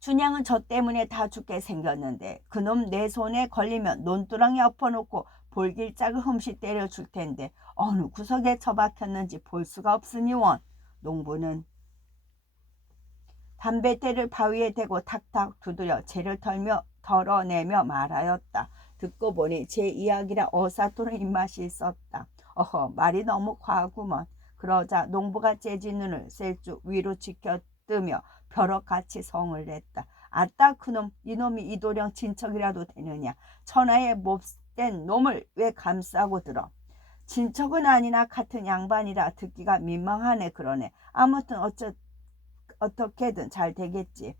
춘향은 저 때문에 다 죽게 생겼는데 그놈 내 손에 걸리면 논두렁에 엎어놓고 볼길짝을 흠시 때려줄 텐데 어느 구석에 처박혔는지 볼 수가 없으니 원. 농부는 담뱃대를 바위에 대고 탁탁 두드려 재를 덜어내며 말하였다. 듣고 보니 제 이야기라 어사토는 입맛이 있었다. 어허, 말이 너무 과하구먼. 그러자 농부가 째진 눈을 셀쭉 위로 치켜뜨며 벼락같이 성을 냈다. 아따 그놈, 이놈이 이도령 친척이라도 되느냐. 천하의 몹된 놈을 왜 감싸고 들어. 친척은 아니나 같은 양반이라 듣기가 민망하네. 그러네. 아무튼 어떻게든 잘 되겠지.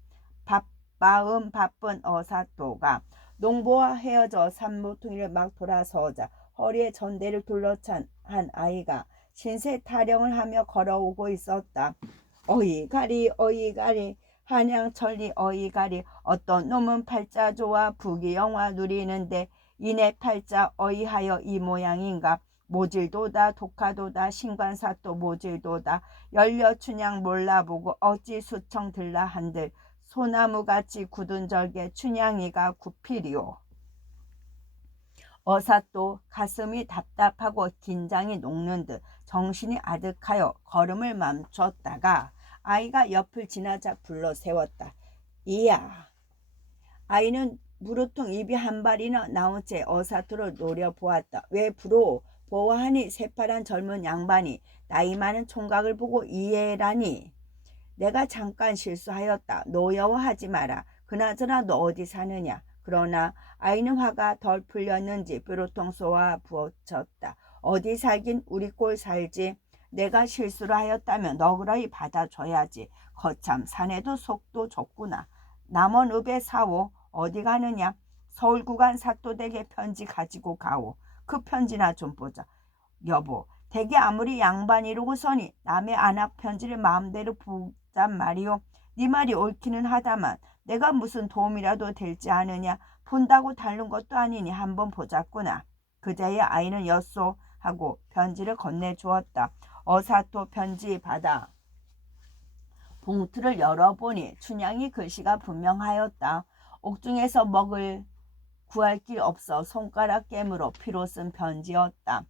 마음 바쁜 어사또가 농부와 헤어져 산모퉁이를 막 돌아서자 허리에 전대를 둘러찬 한 아이가 신세 타령을 하며 걸어오고 있었다. 어이가리 어이가리 한양천리 어이가리 어떤 놈은 팔자 좋아 부귀영화 누리는데 이내 팔자 어이하여 이 모양인가. 모질도다 독하도다 신관사또 모질도다 열려춘향 몰라보고 어찌 수청 들라 한들 소나무같이 굳은 절개 춘향이가 굽히리오. 어사또 가슴이 답답하고 긴장이 녹는 듯 정신이 아득하여 걸음을 멈췄다가 아이가 옆을 지나자 불러 세웠다. 이야. 아이는 무르퉁 입이 한 발이나 나온 채 어사토를 노려보았다. 왜 불어? 보아하니 새파란 젊은 양반이 나이 많은 총각을 보고 이해라니. 내가 잠깐 실수하였다. 노여워하지 마라. 그나저나 너 어디 사느냐. 그러나 아이는 화가 덜 풀렸는지 뾰로통 쏘아 부어쳤다. 어디 살긴 우리 꼴 살지. 내가 실수를 하였다면 너그러이 받아줘야지. 거참 사내도 속도 좁구나. 남원읍에 사오. 어디 가느냐. 서울 구간 사또댁에 편지 가지고 가오. 그 편지나 좀 보자. 여보, 댁이 아무리 양반이로고서니 남의 안학 편지를 마음대로 보단 말이오. 네 말이 옳기는 하다만 내가 무슨 도움이라도 될지 아느냐. 본다고 다른 것도 아니니 한번 보자꾸나. 그제야 아이는 엿소 하고 편지를 건네주었다. 어사또 편지 받아 봉투를 열어보니 춘향이 글씨가 분명하였다. 옥중에서 먹을 구할 길 없어 손가락 깨물어 피로 쓴 편지였다.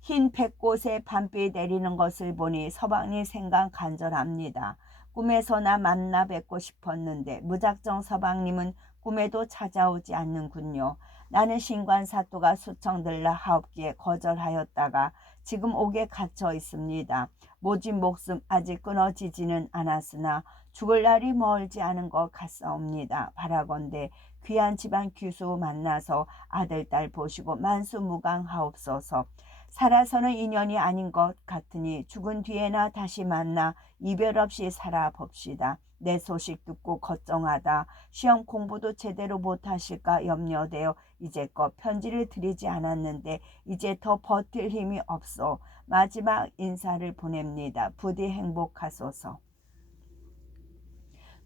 흰 백꽃에 밤비 내리는 것을 보니 서방님 생각 간절합니다. 꿈에서나 만나 뵙고 싶었는데 무작정 서방님은 꿈에도 찾아오지 않는군요. 나는 신관사또가 수청들라 하옵기에 거절하였다가 지금 옥에 갇혀 있습니다. 모진 목숨 아직 끊어지지는 않았으나 죽을 날이 멀지 않은 것 같사옵니다. 바라건대 귀한 집안 규수 만나서 아들 딸 보시고 만수무강하옵소서. 살아서는 인연이 아닌 것 같으니 죽은 뒤에나 다시 만나 이별 없이 살아봅시다. 내 소식 듣고 걱정하다 시험 공부도 제대로 못하실까 염려되어 이제껏 편지를 드리지 않았는데 이제 더 버틸 힘이 없어 마지막 인사를 보냅니다. 부디 행복하소서.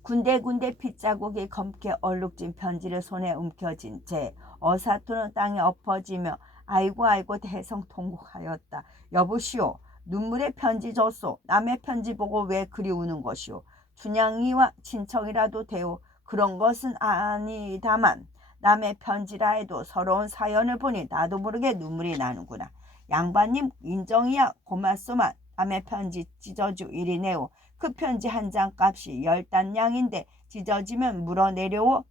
군데군데 핏자국이 검게 얼룩진 편지를 손에 움켜쥔 채 어사투는 땅에 엎어지며 아이고 아이고 대성통곡하였다. 여보시오, 눈물의 편지 줬소. 남의 편지 보고 왜 그리 우는 것이오. 춘향이와 친척이라도 되오. 그런 것은 아니다만 남의 편지라 해도 서러운 사연을 보니 나도 모르게 눈물이 나는구나. 양반님 인정이야 고맙소만. 남의 편지 찢어주 일이네오. 그 편지 한 장 값이 10단량인데 찢어지면 물어내려오.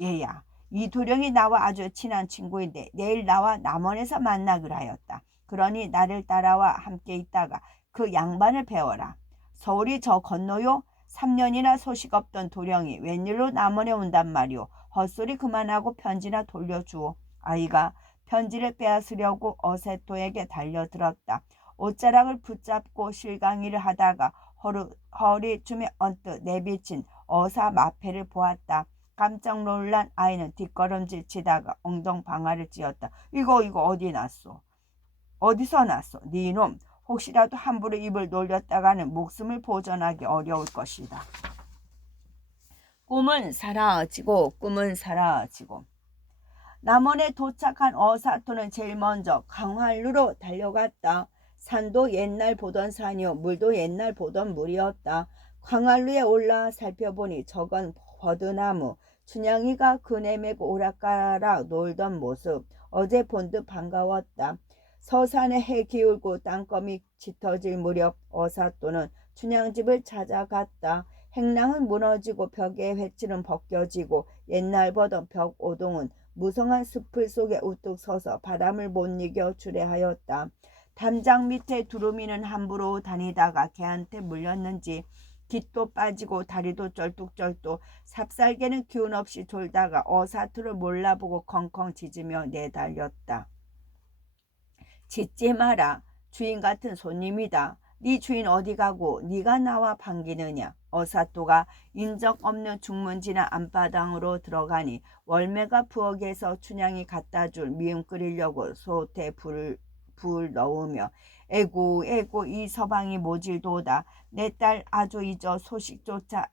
얘야, 이 도령이 나와 아주 친한 친구인데 내일 나와 남원에서 만나기로 하였다. 그러니 나를 따라와 함께 있다가 그 양반을 배워라. 서울이 저 건너요? 3년이나 소식 없던 도령이 웬일로 남원에 온단 말이오. 헛소리 그만하고 편지나 돌려주오. 아이가 편지를 빼앗으려고 어세토에게 달려들었다. 옷자락을 붙잡고 실강이를 하다가 허리춤에 언뜻 내비친 어사 마패를 보았다. 깜짝 놀란 아이는 뒷걸음질 치다가 엉덩방아를 찧었다. 이거 어디 났소? 어디서 났소? 니놈 혹시라도 함부로 입을 놀렸다가는 목숨을 보존하기 어려울 것이다. 꿈은 사라지고 꿈은 사라지고. 남원에 도착한 어사토는 제일 먼저 강활루로 달려갔다. 산도 옛날 보던 산이요 물도 옛날 보던 물이었다. 강활루에 올라 살펴보니 저건 버드나무. 춘향이가 그네 메고 오락가락 놀던 모습 어제 본 듯 반가웠다. 서산에 해 기울고 땅거미 짙어질 무렵 어사또는 춘향집을 찾아갔다. 행랑은 무너지고 벽에 회칠은 벗겨지고 옛날 보던 벽 오동은 무성한 숲을 속에 우뚝 서서 바람을 못 이겨 주례하였다. 담장 밑에 두루미는 함부로 다니다가 개한테 물렸는지 깃도 빠지고 다리도 쩔뚝쩔뚝 삽살개는 기운 없이 돌다가 어사투를 몰라보고 컹컹 짖으며 내달렸다. 짖지 마라. 주인 같은 손님이다. 네 주인 어디 가고 네가 나와 반기느냐. 어사또가 인적 없는 중문지나 안바당으로 들어가니 월매가 부엌에서 춘향이 갖다줄 미음 끓이려고 솥에 불 넣으며 에구 이 서방이 모질도다. 내 딸 아주 잊어 소식조차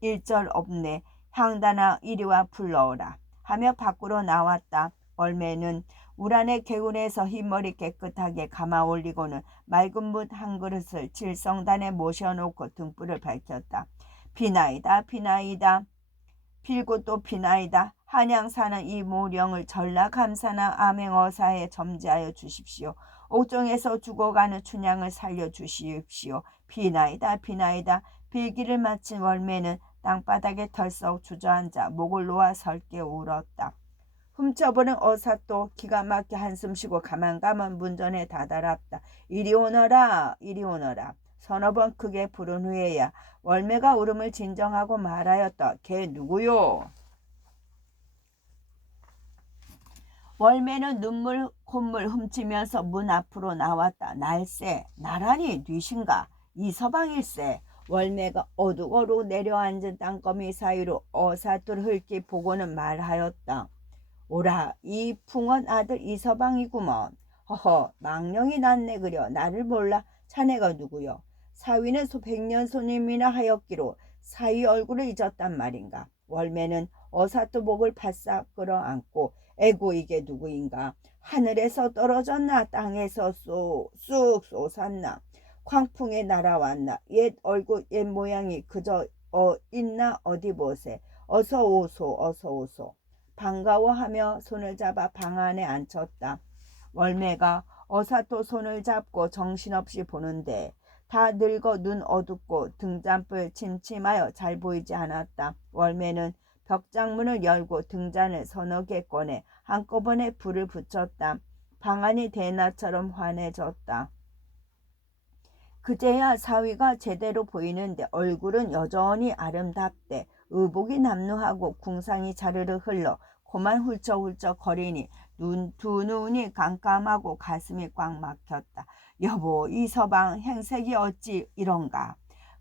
일절 없네. 향단아 이리와 불러오라 하며 밖으로 나왔다. 월매는 우란의 개운에서 흰머리 깨끗하게 감아 올리고는 맑은 물 한 그릇을 질성단에 모셔놓고 등불을 밝혔다. 비나이다 비나이다 빌고 또 비나이다. 한양 사는 이 모령을 전라감사나 암행어사에 점지하여 주십시오. 옥정에서 죽어가는 춘향을 살려주십시오. 비나이다 비나이다. 빌기를 마친 월매는 땅바닥에 덜썩 주저앉아 목을 놓아 설게 울었다. 훔쳐보는 어사또 기가 막혀 한숨 쉬고 가만가만 문전에 다다랐다. 이리 오너라 이리 오너라. 서너 번 크게 부른 후에야 월매가 울음을 진정하고 말하였다. 걔 누구요? 월매는 눈물 콧물 훔치면서 문 앞으로 나왔다. 날쎄 나란히 뉘신가? 이서방일세. 월매가 어둑어둑 내려앉은 땅거미 사이로 어사또를 흘기 보고는 말하였다. 오라 이 풍원 아들 이서방이구먼. 허허 망령이 났네 그려. 나를 몰라. 자네가 누구요? 사위는 백년 손님이나 하였기로 사위 얼굴을 잊었단 말인가. 월매는 어사또 목을 바싹 끌어안고 에고 이게 누구인가. 하늘에서 떨어졌나 땅에서 쑥 솟았나. 광풍에 날아왔나. 옛 얼굴 옛 모양이 그저 있나 어디 보세. 어서 오소 어서 오소. 반가워하며 손을 잡아 방 안에 앉혔다. 월매가 어사또 손을 잡고 정신없이 보는데 다 늙어 눈 어둡고 등잔불 침침하여 잘 보이지 않았다. 월매는 벽장문을 열고 등잔을 서너 개 꺼내 한꺼번에 불을 붙였다. 방안이 대낮처럼 환해졌다. 그제야 사위가 제대로 보이는데 얼굴은 여전히 아름답대. 의복이 남루하고 궁상이 자르르 흘러 코만 훌쩍훌쩍 거리니 두 눈이 깜깜하고 가슴이 꽉 막혔다. 여보, 이 서방 행색이 어찌 이런가.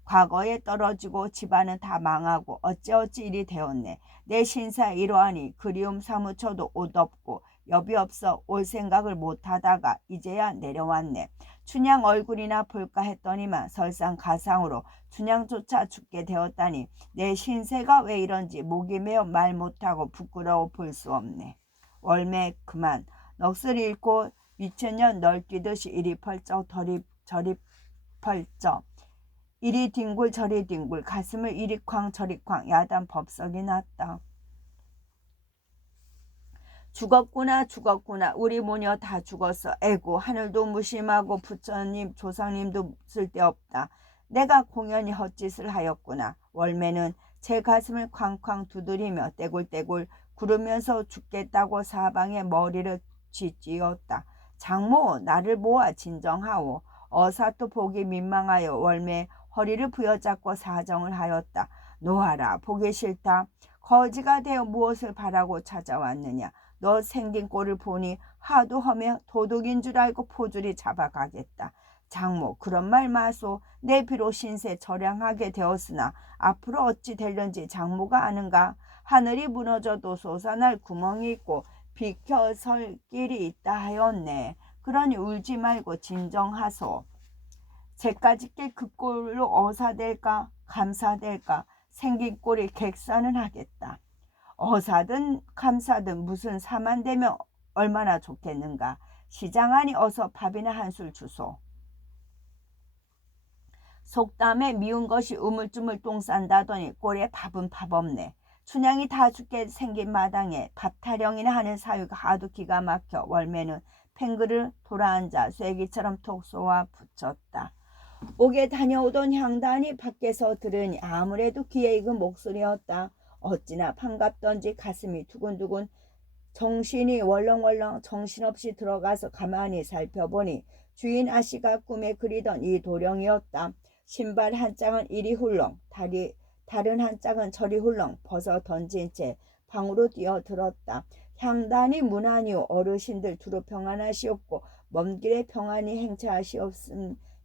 과거에 떨어지고 집안은 다 망하고 어찌어찌 일이 되었네. 내 신사 이러하니 그리움 사무쳐도 옷 없고 여비 없어 올 생각을 못하다가 이제야 내려왔네. 춘향 얼굴이나 볼까 했더니만 설상가상으로 춘향조차 죽게 되었다니 내 신세가 왜 이런지 목이 메어 말 못하고 부끄러워 볼 수 없네. 월매 그만. 넋을 잃고 미천년 널뛰듯이 이리 펄쩍 저리 펄쩍 이리 뒹굴 저리 뒹굴 가슴을 이리 쾅 저리 쾅 야단 법석이 났다. 죽었구나 죽었구나. 우리 모녀 다 죽었어. 에고 하늘도 무심하고 부처님 조상님도 쓸데없다. 내가 공연히 헛짓을 하였구나. 월매는 제 가슴을 쾅쾅 두드리며 떼굴떼굴 구르면서 죽겠다고 사방에 머리를 쥐었다. 장모 나를 모아 진정하오. 어사또 보기 민망하여 월매 허리를 부여잡고 사정을 하였다. 놓아라. 보기 싫다. 거지가 되어 무엇을 바라고 찾아왔느냐. 너 생긴 꼴을 보니 하도 험해 도둑인 줄 알고 포줄이 잡아가겠다. 장모 그런 말 마소. 내 비록 신세 절양하게 되었으나 앞으로 어찌 될런지 장모가 아는가. 하늘이 무너져도 솟아날 구멍이 있고 비켜설 길이 있다 하였네. 그러니 울지 말고 진정하소. 제까짓게 그 꼴로 어사될까 감사될까. 생긴 꼴이 객사는 하겠다. 어사든 감사든 무슨 사만 되면 얼마나 좋겠는가. 시장하니 어서 밥이나 한술 주소. 속담에 미운 것이 우물쭈물 똥 싼다더니 꼴에 밥은 밥 없네. 춘향이 다 죽게 생긴 마당에 밥 타령이나 하는 사유가 하도 기가 막혀 월매는 팽글을 돌아앉아 쐐기처럼 톡 쏘아 붙였다. 옥에 다녀오던 향단이 밖에서 들으니 아무래도 귀에 익은 목소리였다. 어찌나 반갑던지 가슴이 두근두근 정신이 월렁월렁 정신없이 들어가서 가만히 살펴보니 주인 아씨가 꿈에 그리던 이 도령이었다. 신발 한 짝은 이리 훌렁 다른 한 짝은 저리 훌렁 벗어 던진 채 방으로 뛰어들었다. 향단이 문안 이후 어르신들 두루 평안하시옵고 먼 길에 평안히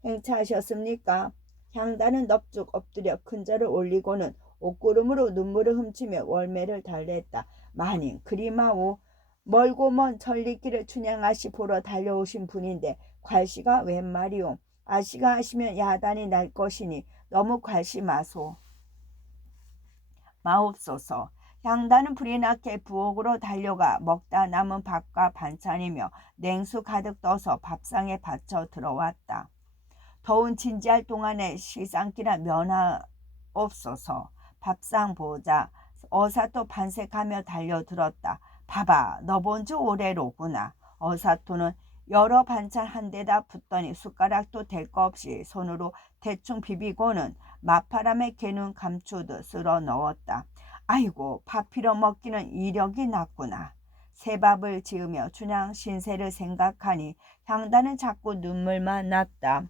행차하셨습니까? 향단은 넙죽 엎드려 큰절을 올리고는 옷구름으로 눈물을 훔치며 월매를 달랬다. 마님 그리마오. 멀고 먼 전리길을 춘향 아씨 보러 달려오신 분인데 괄시가 웬 말이오. 아씨가 하시면 야단이 날 것이니 너무 괄시 마소. 마옵소서. 향단은 불이 나게 부엌으로 달려가 먹다 남은 밥과 반찬이며 냉수 가득 떠서 밥상에 받쳐 들어왔다. 더운 진지할 동안에 시상기나 면하옵소서. 밥상 보자. 어사또 반색하며 달려들었다. 봐봐 너 본 지 오래로구나. 어사토는 여러 반찬 한 대다 붓더니 숟가락도 될 거 없이 손으로 대충 비비고는 마파람에 개눈 감추듯 쓸어 넣었다. 아이고 밥 빌어 먹기는 이력이 났구나. 새밥을 지으며 춘향 신세를 생각하니 향단은 자꾸 눈물만 났다.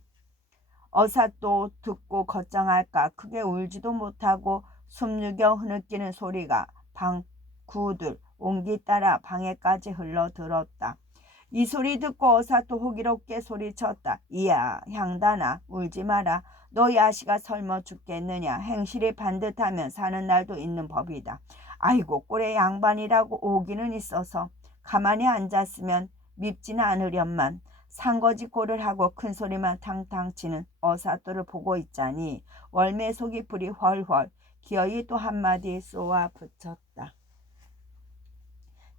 어사또 듣고 걱정할까 크게 울지도 못하고 숨죽여 흐느끼는 소리가 방 구들 옹기 따라 방에까지 흘러들었다. 이 소리 듣고 어사또 호기롭게 소리쳤다. 이야 향단아 울지 마라. 너 야시가 설머 죽겠느냐. 행실이 반듯하면 사는 날도 있는 법이다. 아이고 꼴에 양반이라고 오기는 있어서 가만히 앉았으면 밉지는 않으련만. 상거지 꼴을 하고 큰 소리만 탕탕 치는 어사또를 보고 있자니 월매 속이 불이 훨훨 기어이 또 한마디 쏘아 붙였다.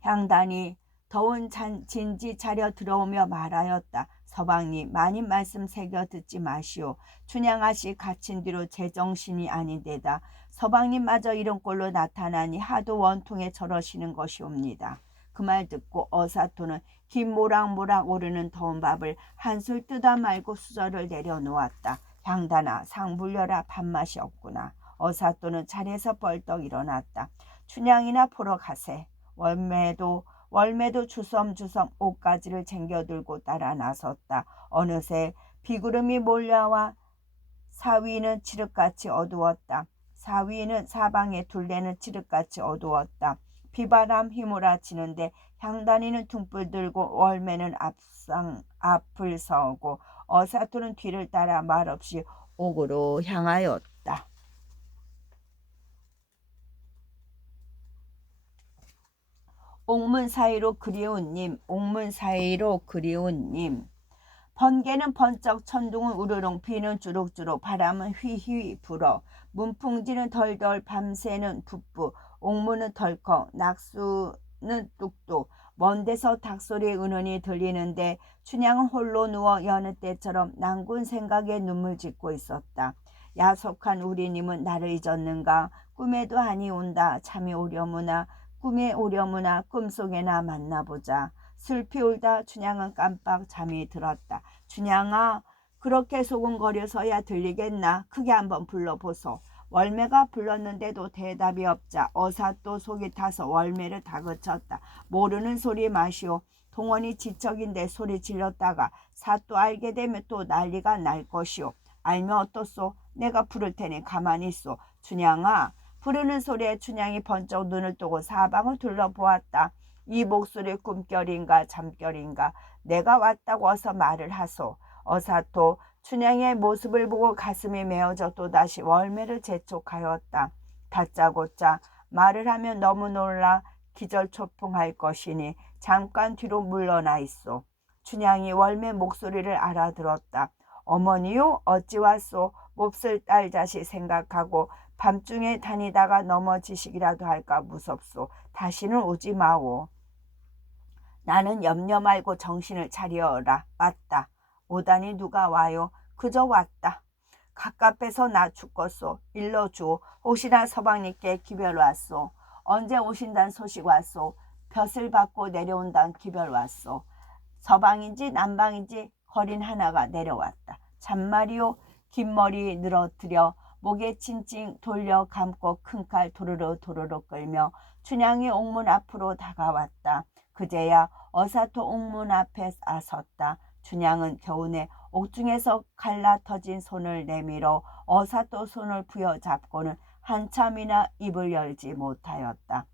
향단이 더운 진지 차려 들어오며 말하였다. 서방님 많이 말씀 새겨 듣지 마시오. 춘향아씨 갇힌 뒤로 제정신이 아닌데다 서방님마저 이런 꼴로 나타나니 하도 원통에 저러시는 것이옵니다. 그 말 듣고 어사토는 김 모락모락 오르는 더운 밥을 한술 뜯어 말고 수저를 내려놓았다. 향단아, 상 물려라. 밥맛이 없구나. 어사또는 자리에서 벌떡 일어났다. 춘향이나 보러 가세. 월매도 주섬주섬 옷가지를 챙겨들고 따라 나섰다. 어느새 비구름이 몰려와 사위는 칠흑같이 어두웠다. 사위는 사방에 둘레는 칠흑같이 어두웠다. 비바람 휘몰아치는데 향단이는 등불 들고 월매는 앞을 서고 어사토는 뒤를 따라 말없이 옥으로 향하였다. 옥문 사이로 그리운 님, 옥문 사이로 그리운 님. 번개는 번쩍, 천둥은 우르릉, 비는 주룩주룩, 바람은 휘휘 불어, 문풍지는 덜덜, 밤새는 붓부, 옥문은 덜컥, 낙수는 뚝뚝. 먼 데서 닭소리의 은은히 들리는데 춘향은 홀로 누워 여느 때처럼 난군 생각에 눈물 짓고 있었다. 야속한 우리님은 나를 잊었는가? 꿈에도 아니 온다. 잠이 오려무나 꿈에 오려무나 꿈속에나 만나보자. 슬피 울다 춘향은 깜빡 잠이 들었다. 춘향아, 그렇게 소곤거려서야 들리겠나? 크게 한번 불러보소. 월매가 불렀는데도 대답이 없자 어사또 속이 타서 월매를 다그쳤다. 모르는 소리 마시오. 동원이 지척인데 소리 질렀다가 사또 알게 되면 또 난리가 날 것이오. 알면 어떻소? 내가 부를 테니 가만히 있소. 춘향아. 부르는 소리에 춘향이 번쩍 눈을 뜨고 사방을 둘러보았다. 이 목소리 꿈결인가 잠결인가? 내가 왔다고 어서 말을 하소. 어사토 춘향의 모습을 보고 가슴이 메어져 또다시 월매를 재촉하였다. 다짜고짜 말을 하면 너무 놀라 기절초풍할 것이니 잠깐 뒤로 물러나 있소. 춘향이 월매 목소리를 알아들었다. 어머니요? 어찌 왔소? 몹쓸 딸 자식 생각하고 밤중에 다니다가 넘어지시기라도 할까 무섭소. 다시는 오지 마오. 나는 염려 말고 정신을 차려라. 왔다. 오다니 누가 와요? 그저 왔다. 가깝해서 나 죽겠소. 일러주오. 혹시나 서방님께 기별 왔소. 언제 오신단 소식 왔소. 벼슬 받고 내려온단 기별 왔소. 서방인지 남방인지 거린 하나가 내려왔다. 참말이요. 긴 머리 늘어뜨려 목에 칭칭 돌려 감고 큰 칼 도르르 도르르 끌며 춘향이 옥문 앞으로 다가왔다. 그제야 어사토 옥문 앞에 섰다. 춘향은 겨우내 옥중에서 갈라터진 손을 내밀어 어사토 손을 부여잡고는 한참이나 입을 열지 못하였다.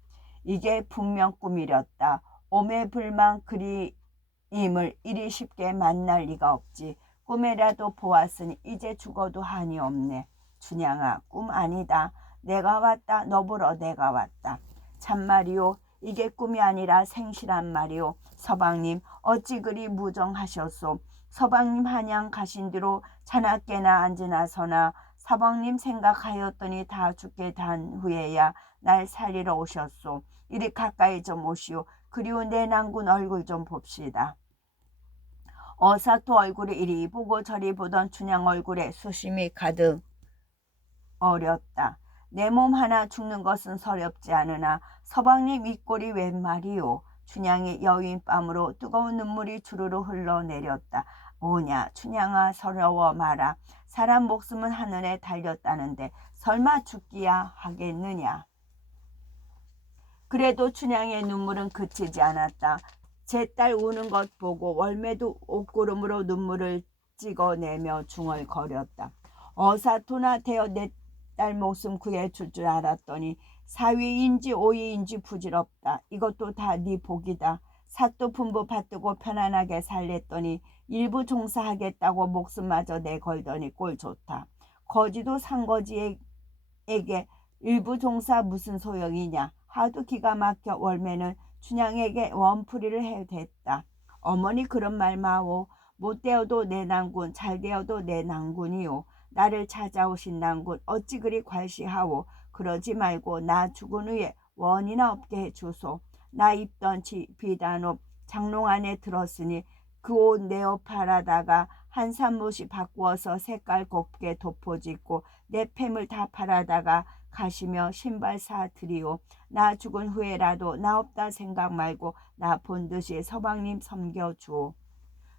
이게 분명 꿈이렸다. 오매불망 그리임을 이리 쉽게 만날 리가 없지. 꿈에라도 보았으니 이제 죽어도 한이 없네. 춘향아, 꿈 아니다. 내가 왔다. 너 보러 내가 왔다. 참말이오. 이게 꿈이 아니라 생시란 말이오. 서방님 어찌 그리 무정하셨소. 서방님 한양 가신 뒤로 자나깨나 앉으나서나 서방님 생각하였더니 다 죽게 단 후에야 날 살리러 오셨소. 이리 가까이 좀 오시오. 그리고 내 난군 얼굴 좀 봅시다. 어사토 얼굴을 이리 보고 저리 보던 춘향 얼굴에 수심이 가득 어렸다. 내 몸 하나 죽는 것은 서럽지 않으나 서방님 윗골이 웬 말이오. 춘향의 여윈밤으로 뜨거운 눈물이 주르르 흘러내렸다. 뭐냐 춘향아, 서러워 마라. 사람 목숨은 하늘에 달렸다는데 설마 죽기야 하겠느냐. 그래도 춘향의 눈물은 그치지 않았다. 제 딸 우는 것 보고 월매도 옷구름으로 눈물을 찍어내며 중얼거렸다. 어사토나 되어 내 딸 목숨 구해줄 줄 알았더니 사위인지 오이인지 부질없다. 이것도 다 네 복이다. 사또 분부 받들고 편안하게 살랬더니 일부 종사하겠다고 목숨마저 내걸더니 꼴 좋다. 거지도 상거지에게 일부 종사 무슨 소용이냐. 하도 기가 막혀 월매는 춘향에게 원풀이를 해댔다. 어머니 그런 말 마오. 못되어도 내 난군, 잘되어도 내 난군이오. 나를 찾아오신 난군 어찌 그리 괄시하오. 그러지 말고 나 죽은 후에 원이나 없게 해주소. 나 입던 비단옷 장롱 안에 들었으니 그 옷 내어 팔아다가 한 산못이 바꾸어서 색깔 곱게 덮어짓고 내 팸을 다 팔아다가 가시며 신발 사 드리오. 나 죽은 후에라도 나 없다 생각 말고 나 본듯이 서방님 섬겨주오.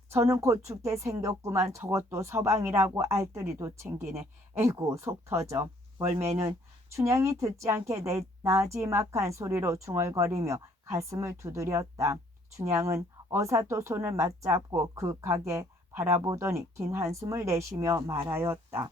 저는 곧 죽게 생겼구만. 저것도 서방이라고 알뜰히도 챙기네. 에이구 속 터져. 월매는 춘향이 듣지 않게 나지막한 소리로 중얼거리며 가슴을 두드렸다. 춘향은 어사또 손을 맞잡고 그 가게 바라보더니 긴 한숨을 내쉬며 말하였다.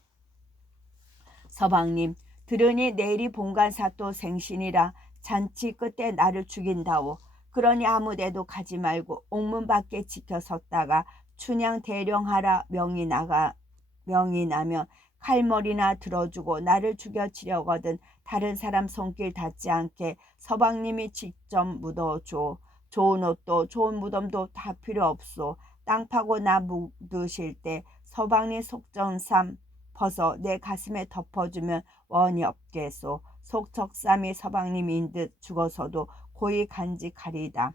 서방님, 들으니 내일이 본관사또 생신이라 잔치 끝에 나를 죽인다오. 그러니 아무데도 가지 말고 옥문 밖에 지켜섰다가 춘향 대령하라 명이 나면 칼머리나 들어주고 나를 죽여치려거든 다른 사람 손길 닿지 않게 서방님이 직접 묻어줘. 좋은 옷도 좋은 무덤도 다 필요 없소. 땅 파고 나 묻으실 때 서방님 속전삼 벗어 내 가슴에 덮어주면 원이 없겠소. 속적삼이 서방님인 듯 죽어서도 고이 간직하리다.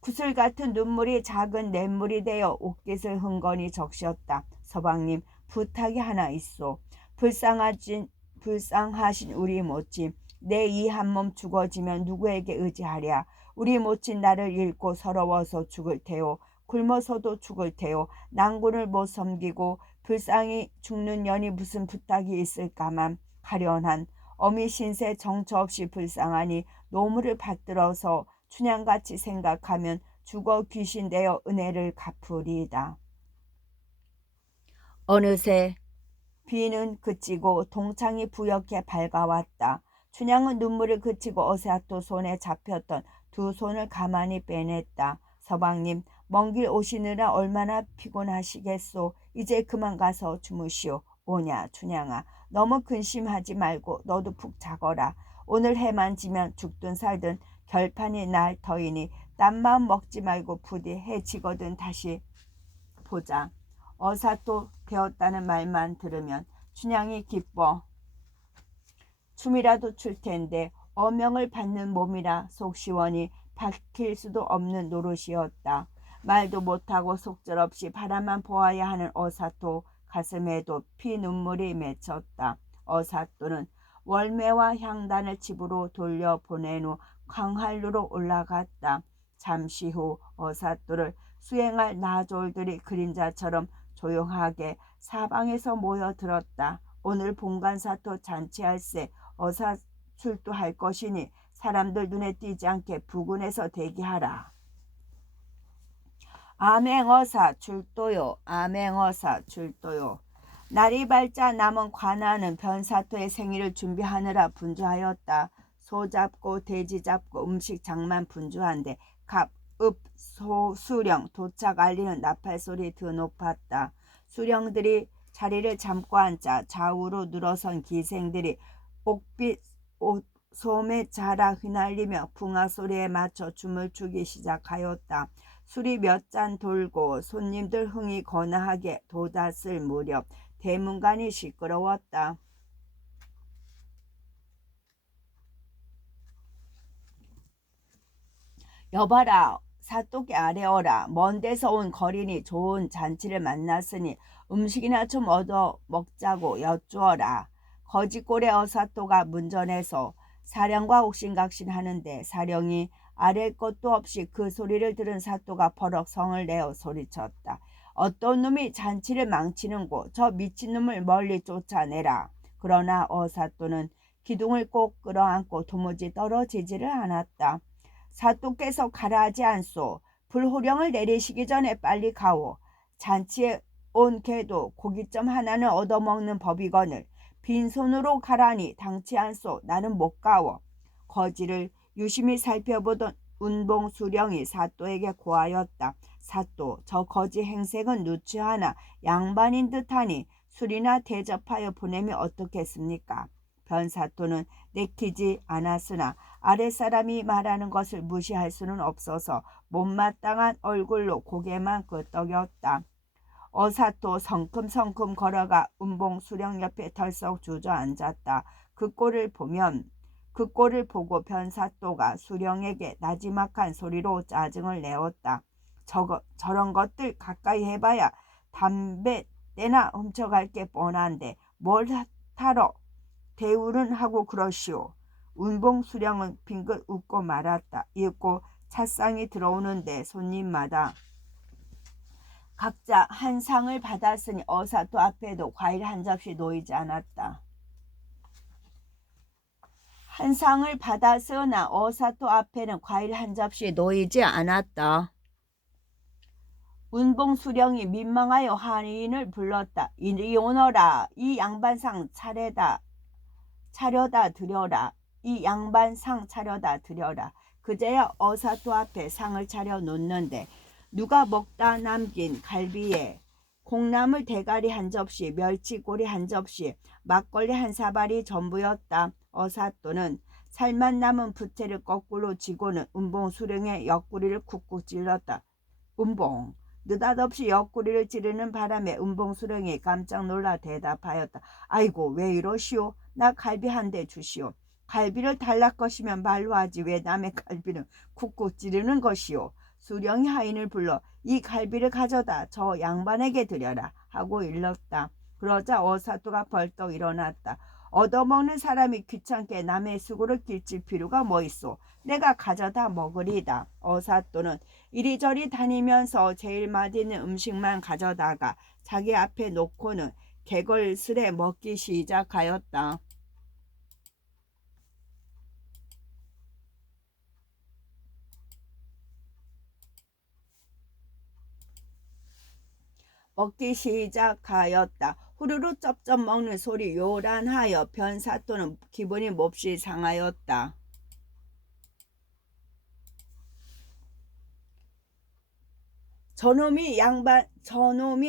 구슬 같은 눈물이 작은 냇물이 되어 옷깃을 흥건히 적셨다. 서방님, 부탁이 하나 있소. 불쌍하신 우리 모친, 내 이 한 몸 죽어지면 누구에게 의지하랴. 우리 모친 나를 잃고 서러워서 죽을 테요. 굶어서도 죽을 테요. 난군을 못 섬기고 불쌍히 죽는 년이 무슨 부탁이 있을까만 가련한 어미 신세 정처 없이 불쌍하니 노무를 받들어서 춘향같이 생각하면 죽어 귀신 되어 은혜를 갚으리이다. 어느새 비는 그치고 동창이 부옇게 밝아왔다. 춘향은 눈물을 그치고 어사또 손에 잡혔던 두 손을 가만히 빼냈다. 서방님, 먼 길 오시느라 얼마나 피곤하시겠소. 이제 그만 가서 주무시오. 오냐 춘향아, 너무 근심하지 말고 너도 푹 자거라. 오늘 해만 지면 죽든 살든 결판이 날 터이니 딴 마음 먹지 말고 부디 해 지거든 다시 보자. 어사또 되었다는 말만 들으면 춘향이 기뻐 춤이라도 출 텐데 어명을 받는 몸이라 속 시원히 박힐 수도 없는 노릇이었다. 말도 못하고 속절없이 바라만 보아야 하는 어사또 가슴에도 피눈물이 맺혔다. 어사또는 월매와 향단을 집으로 돌려보낸 후 광활루로 올라갔다. 잠시 후 어사또를 수행할 나졸들이 그림자처럼 조용하게 사방에서 모여들었다. 오늘 본관사또 잔치할세 어사 출두할 것이니 사람들 눈에 띄지 않게 부근에서 대기하라. 암행어사 출도요. 암행어사 출도요. 날이 밝자 남은 관아는 변사토의 생일을 준비하느라 분주하였다. 소 잡고 돼지 잡고 음식 장만 분주한데 갑, 읍, 소, 수령 도착 알리는 나팔소리 더 높았다. 수령들이 자리를 잡고 앉자 좌우로 늘어선 기생들이 옥빛 소매 자라 휘날리며 붕아 소리에 맞춰 춤을 추기 시작하였다. 술이 몇 잔 돌고 손님들 흥이 거나하게 돋았을 무렵 대문간이 시끄러웠다. 여봐라, 사또께 아래어라. 먼 데서 온 거린이 좋은 잔치를 만났으니 음식이나 좀 얻어 먹자고 여쭈어라. 거짓골의 어사또가 문전에서 사령과 옥신각신하는데 사령이 아랠 것도 없이 그 소리를 들은 사또가 버럭 성을 내어 소리쳤다. 어떤 놈이 잔치를 망치는고 저 미친놈을 멀리 쫓아내라. 그러나 어사또는 기둥을 꼭 끌어안고 도무지 떨어지지를 않았다. 사또께서 가라 하지 않소. 불호령을 내리시기 전에 빨리 가오. 잔치에 온 개도 고깃점 하나는 얻어먹는 법이거늘 빈손으로 가라니 당치 않소. 나는 못 가오. 거지를 유심히 살펴보던 운봉수령이 사또에게 고하였다. 사또, 저 거지 행색은 누추하나 양반인 듯하니 술이나 대접하여 보내면 어떻겠습니까? 변사또는 내키지 않았으나 아랫사람이 말하는 것을 무시할 수는 없어서 못마땅한 얼굴로 고개만 끄덕였다. 어사또 성큼성큼 걸어가 운봉수령 옆에 덜썩 주저앉았다. 그 꼴을 보고 변사또가 수령에게 나지막한 소리로 짜증을 내었다. 저런 것들 가까이 해봐야 담배 때나 훔쳐갈 게 뻔한데 뭘 타러 대우는 하고 그러시오. 운봉 수령은 빙긋 웃고 말았다. 이윽고 찻상이 들어오는데 손님마다 각자 한 상을 받았으니 어사또 앞에도 과일 한 접시 놓이지 않았다. 한 상을 받았으나 어사또 앞에는 과일 한 접시 놓이지 않았다. 운봉 수령이 민망하여 한인을 불렀다. 이리 오너라. 이 양반상 차려다 드려라. 이 양반상 차려다 드려라. 그제야 어사또 앞에 상을 차려 놓는데 누가 먹다 남긴 갈비에 콩나물 대가리 한 접시, 멸치꼬리 한 접시, 막걸리 한 사발이 전부였다. 어사또는 살만 남은 부채를 거꾸로 쥐고는 운봉 수령의 옆구리를 쿡쿡 찔렀다. 운봉. 느닷없이 옆구리를 찌르는 바람에 운봉 수령이 깜짝 놀라 대답하였다. 아이고 왜 이러시오? 나 갈비 한 대 주시오. 갈비를 달랄 것이면 말로 하지 왜 남의 갈비는 쿡쿡 찌르는 것이오. 수령이 하인을 불러 이 갈비를 가져다 저 양반에게 드려라 하고 일렀다. 그러자 어사또가 벌떡 일어났다. 얻어먹는 사람이 귀찮게 남의 수고를 길칠 필요가 뭐 있소. 내가 가져다 먹으리다. 어사또는 이리저리 다니면서 제일 맛있는 음식만 가져다가 자기 앞에 놓고는 개걸스레 먹기 시작하였다. 먹기 시작하였다. 후루루 쩝쩝 먹는 소리 요란하여 변사또는 기분이 몹시 상하였다. 저놈이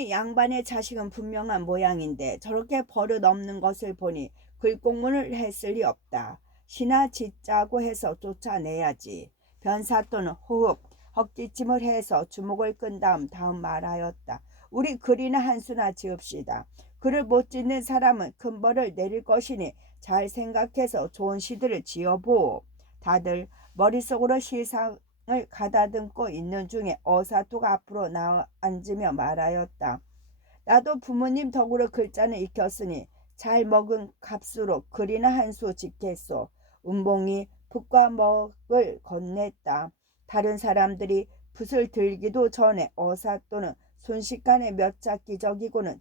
양반의 자식은 분명한 모양인데 저렇게 버릇 없는 것을 보니 글공문을 했을 리 없다. 시나 짓자고 해서 쫓아내야지. 변사또는 호흡 헛기침을 해서 주먹을 끈 다음 말하였다. 우리 글이나 한 수나 지읍시다. 글을 못 짓는 사람은 큰 벌을 내릴 것이니 잘 생각해서 좋은 시들을 지어보오. 다들 머릿속으로 시상을 가다듬고 있는 중에 어사또가 앞으로 나와 앉으며 말하였다. 나도 부모님 덕으로 글자는 익혔으니 잘 먹은 값으로 글이나 한 수 짓겠소. 운봉이 붓과 먹을 건넸다. 다른 사람들이 붓을 들기도 전에 어사또는 순식간에 몇 자 기저귀고는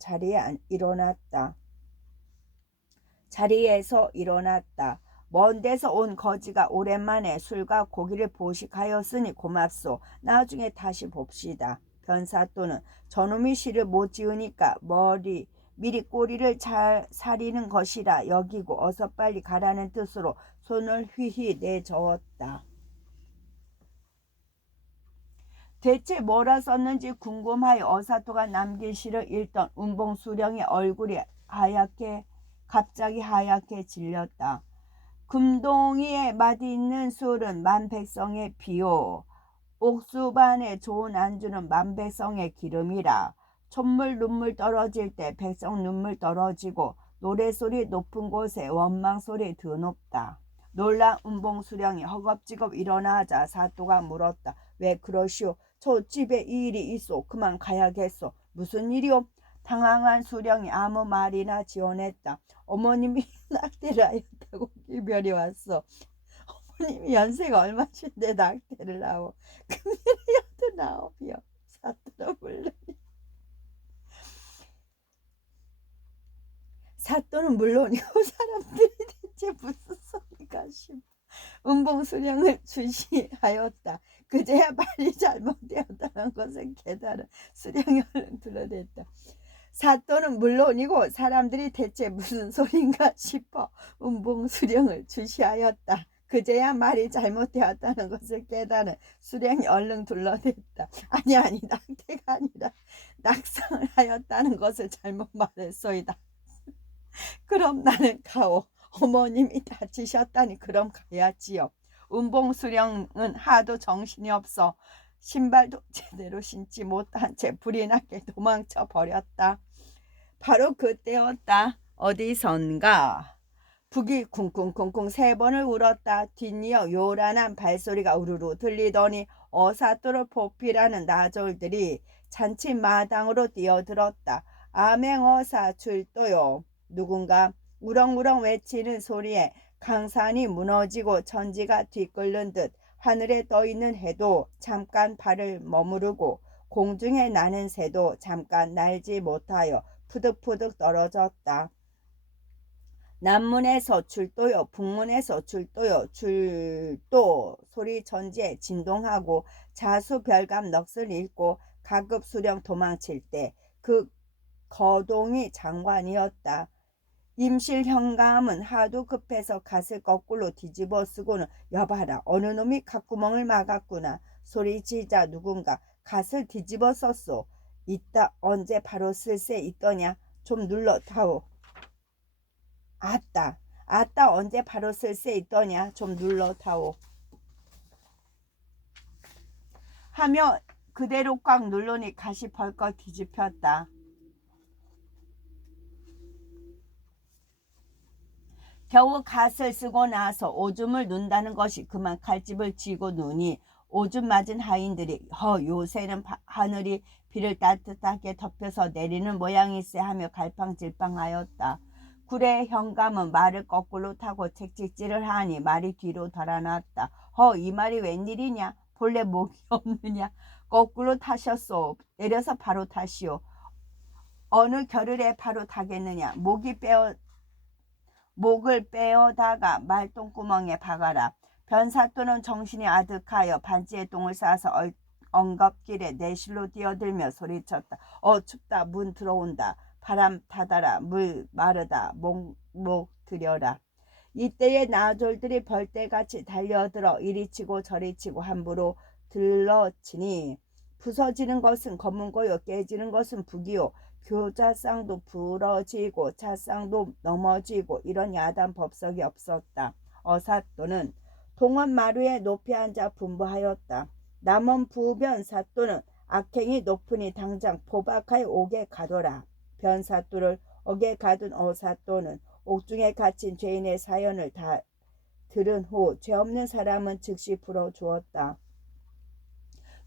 자리에서 일어났다. 먼 데서 온 거지가 오랜만에 술과 고기를 보식하였으니 고맙소. 나중에 다시 봅시다. 변사또는 저놈이 시를 못 지으니까 미리 꼬리를 잘 사리는 것이라 여기고 어서 빨리 가라는 뜻으로 손을 휘휘 내저었다. 대체 뭐라 썼는지 궁금하여 어사또가 남긴 시를 읽던 운봉 수령의 얼굴이 갑자기 하얗게 질렸다. 금동이에 맛있는 술은 만백성의 비요. 옥수반에 좋은 안주는 만백성의 기름이라. 촛물 눈물 떨어질 때 백성 눈물 떨어지고 노래소리 높은 곳에 원망소리 더 높다. 놀란 운봉 수령이 허겁지겁 일어나자 사또가 물었다. 왜 그러시오? 저 집에 이 일이 있어. 그만 가야겠소. 무슨 일이오? 당황한 수령이 아무 말이나 지어냈다. 어머님이 낙태를 하였다고 이별이 왔어. 어머님이 연세가 얼마신데 낙태를 하오. 금년에 89이요. 사또는 물론이요. 사또는 물론이고 사람들이 대체 무슨 소리가 싶어. 운봉 수령을 주시하였다. 그제야 말이 잘못되었다는 것을 깨달은 수령이 얼른 둘러댔다. 사또는 물론이고 사람들이 대체 무슨 소린가 싶어 운봉 수령을 주시하였다. 그제야 말이 잘못되었다는 것을 깨달은 수령이 얼른 둘러댔다. 아니 낙태가 아니라 낙상을 하였다는 것을 잘못 말했소이다. 그럼 나는 가오. 어머님이 다치셨다니 그럼 가야지요. 운봉 수령은 하도 정신이 없어 신발도 제대로 신지 못한 채 불이 나게 도망쳐 버렸다. 바로 그때였다. 어디선가 북이 쿵쿵쿵쿵 3번을 울었다. 뒷이어 요란한 발소리가 우르르 들리더니 어사또를 보필하는 나졸들이 잔치 마당으로 뛰어들었다. 아맹어사 출도요. 누군가 우렁우렁 외치는 소리에 강산이 무너지고 천지가 뒤끓는 듯 하늘에 떠있는 해도 잠깐 발을 머무르고 공중에 나는 새도 잠깐 날지 못하여 푸득푸득 떨어졌다. 남문에서 출도요, 북문에서 출도요, 출도 소리 천지에 진동하고 자수별감 넋을 잃고 가급 수령 도망칠 때 그 거동이 장관이었다. 임실 현감은 하도 급해서 갓을 거꾸로 뒤집어 쓰고는 여봐라 어느 놈이 갓구멍을 막았구나 소리치자 누군가 갓을 뒤집어 썼소. 이따 언제 바로 쓸 새 있더냐 좀 눌러다오. 아따 언제 바로 쓸 새 있더냐 좀 눌러다오 하며 그대로 꽉 누르니 갓이 벌컥 뒤집혔다. 겨우 갓을 쓰고 나서 오줌을 눈다는 것이 그만 칼집을 쥐고 누니 오줌 맞은 하인들이 요새는 하늘이 비를 따뜻하게 덮여서 내리는 모양일세 하며 갈팡질팡하였다. 굴의 현감은 말을 거꾸로 타고 책찍질을 하니 말이 뒤로 달아났다. 이 말이 웬일이냐 본래 목이 없느냐 거꾸로 타셨소. 내려서 바로 타시오. 어느 겨를에 바로 타겠느냐 목을 빼어다가 말똥구멍에 박아라. 변사또는 정신이 아득하여 반지에 똥을 싸서 엉겁길에 내실로 뛰어들며 소리쳤다. 춥다. 문 들어온다. 바람 타다라. 물 마르다. 목 들여라. 이때에 나졸들이 벌떼같이 달려들어 이리치고 저리치고 함부로 들러치니 부서지는 것은 검은고요 깨지는 것은 북이요 교자상도 부러지고 차상도 넘어지고 이런 야단 법석이 없었다. 어사또는 동원 마루에 높이 앉아 분부하였다. 남원 부변 사또는 악행이 높으니 당장 포박하여 옥에 가둬라. 변사또를 옥에 가둔 어사또는 옥중에 갇힌 죄인의 사연을 다 들은 후 죄 없는 사람은 즉시 풀어주었다.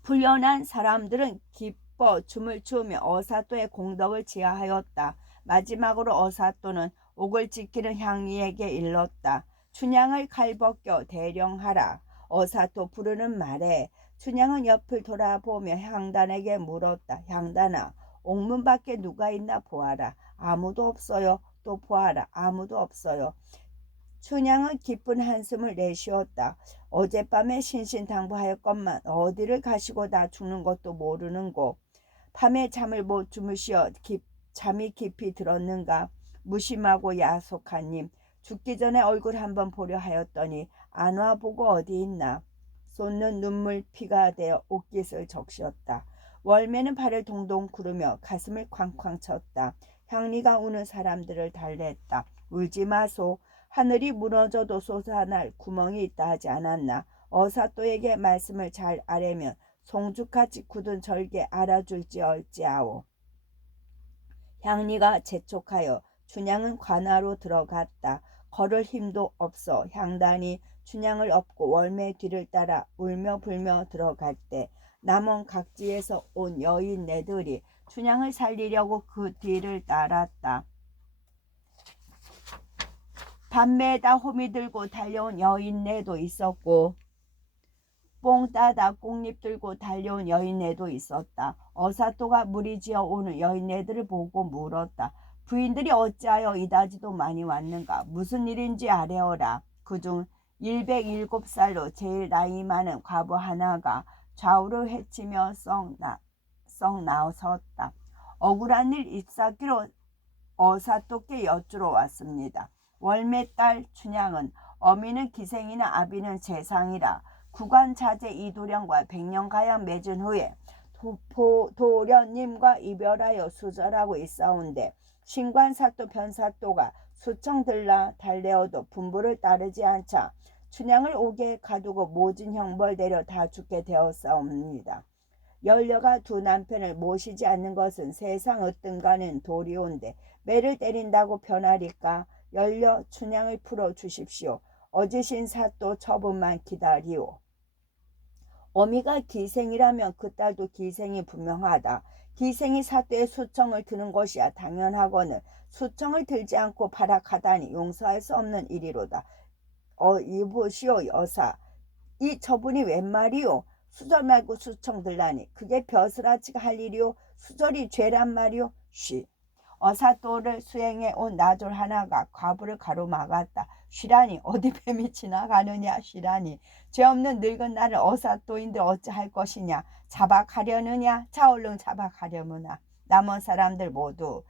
불련한 사람들은 기뻐 춤을 추며 어사또의 공덕을 지하하였다. 마지막으로 어사또는 옥을 지키는 향리에게 일렀다. 춘향을 칼벗겨 대령하라. 어사또 부르는 말에 춘향은 옆을 돌아보며 향단에게 물었다. 향단아, 옥문 밖에 누가 있나 보아라. 아무도 없어요. 또 보아라. 아무도 없어요. 춘향은 깊은 한숨을 내쉬었다. 어젯밤에 신신당부하였건만 어디를 가시고 다 죽는 것도 모르는고. 밤에 잠을 못 주무시어 잠이 깊이 들었는가. 무심하고 야속한 님. 죽기 전에 얼굴 한번 보려 하였더니 안 와보고 어디 있나. 쏟는 눈물 피가 되어 옷깃을 적셨다. 월매는 발을 동동 구르며 가슴을 쾅쾅 쳤다. 향리가 우는 사람들을 달랬다. 울지 마소. 하늘이 무너져도 솟아날 구멍이 있다 하지 않았나. 어사또에게 말씀을 잘 아뢰면 송죽같이 굳은 절개 알아줄지 얼지아오. 향리가 재촉하여 춘향은 관아로 들어갔다. 걸을 힘도 없어 향단이 춘향을 업고 월매 뒤를 따라 울며 불며 들어갈 때 남원 각지에서 온 여인네들이 춘향을 살리려고 그 뒤를 따랐다. 밤매다 호미 들고 달려온 여인네도 있었고 뽕 따다 꽁잎 들고 달려온 여인네도 있었다. 어사또가 무리지어 오는 여인네들을 보고 물었다. 부인들이 어찌하여 이다지도 많이 왔는가. 무슨 일인지 아뢰어라. 그중 107살로 제일 나이 많은 과부 하나가 좌우를 헤치며 썩 나섰다. 억울한 일 잎사귀로 어사또께 여쭈러 왔습니다. 월매딸 춘향은 어미는 기생이나 아비는 재상이라 구관자제 이도령과 백년가약 맺은 후에 도련님과 이별하여 수절하고 있사온데 신관사또 변사또가 수청 들라 달래어도 분부를 따르지 않자 춘향을 옥에 가두고 모진 형벌 내려 다 죽게 되었사옵니다. 열녀가 두 남편을 모시지 않는 것은 세상 어떤가는 도리온데 매를 때린다고 변하리까. 열녀 춘향을 풀어주십시오. 어지신 사또 처분만 기다리오. 어미가 기생이라면 그 딸도 기생이 분명하다. 기생이 사또의 수청을 드는 것이야 당연하거늘 수청을 들지 않고 발악하다니 용서할 수 없는 일이로다. 이보시오 여사, 이 저분이 웬 말이오? 수절 말고 수청 들라니 그게 벼슬아치가 할 일이오? 수절이 죄란 말이오? 쉬. 어사또를 수행해 온 나졸 하나가 과부를 가로막았다. 쉬라니 어디 뱀이 지나가느냐 쉬라니 죄 없는 늙은 나를 어사또인들 어찌할 것이냐 자박하려느냐 자 얼른 자박하려무나. 남은 사람들 모두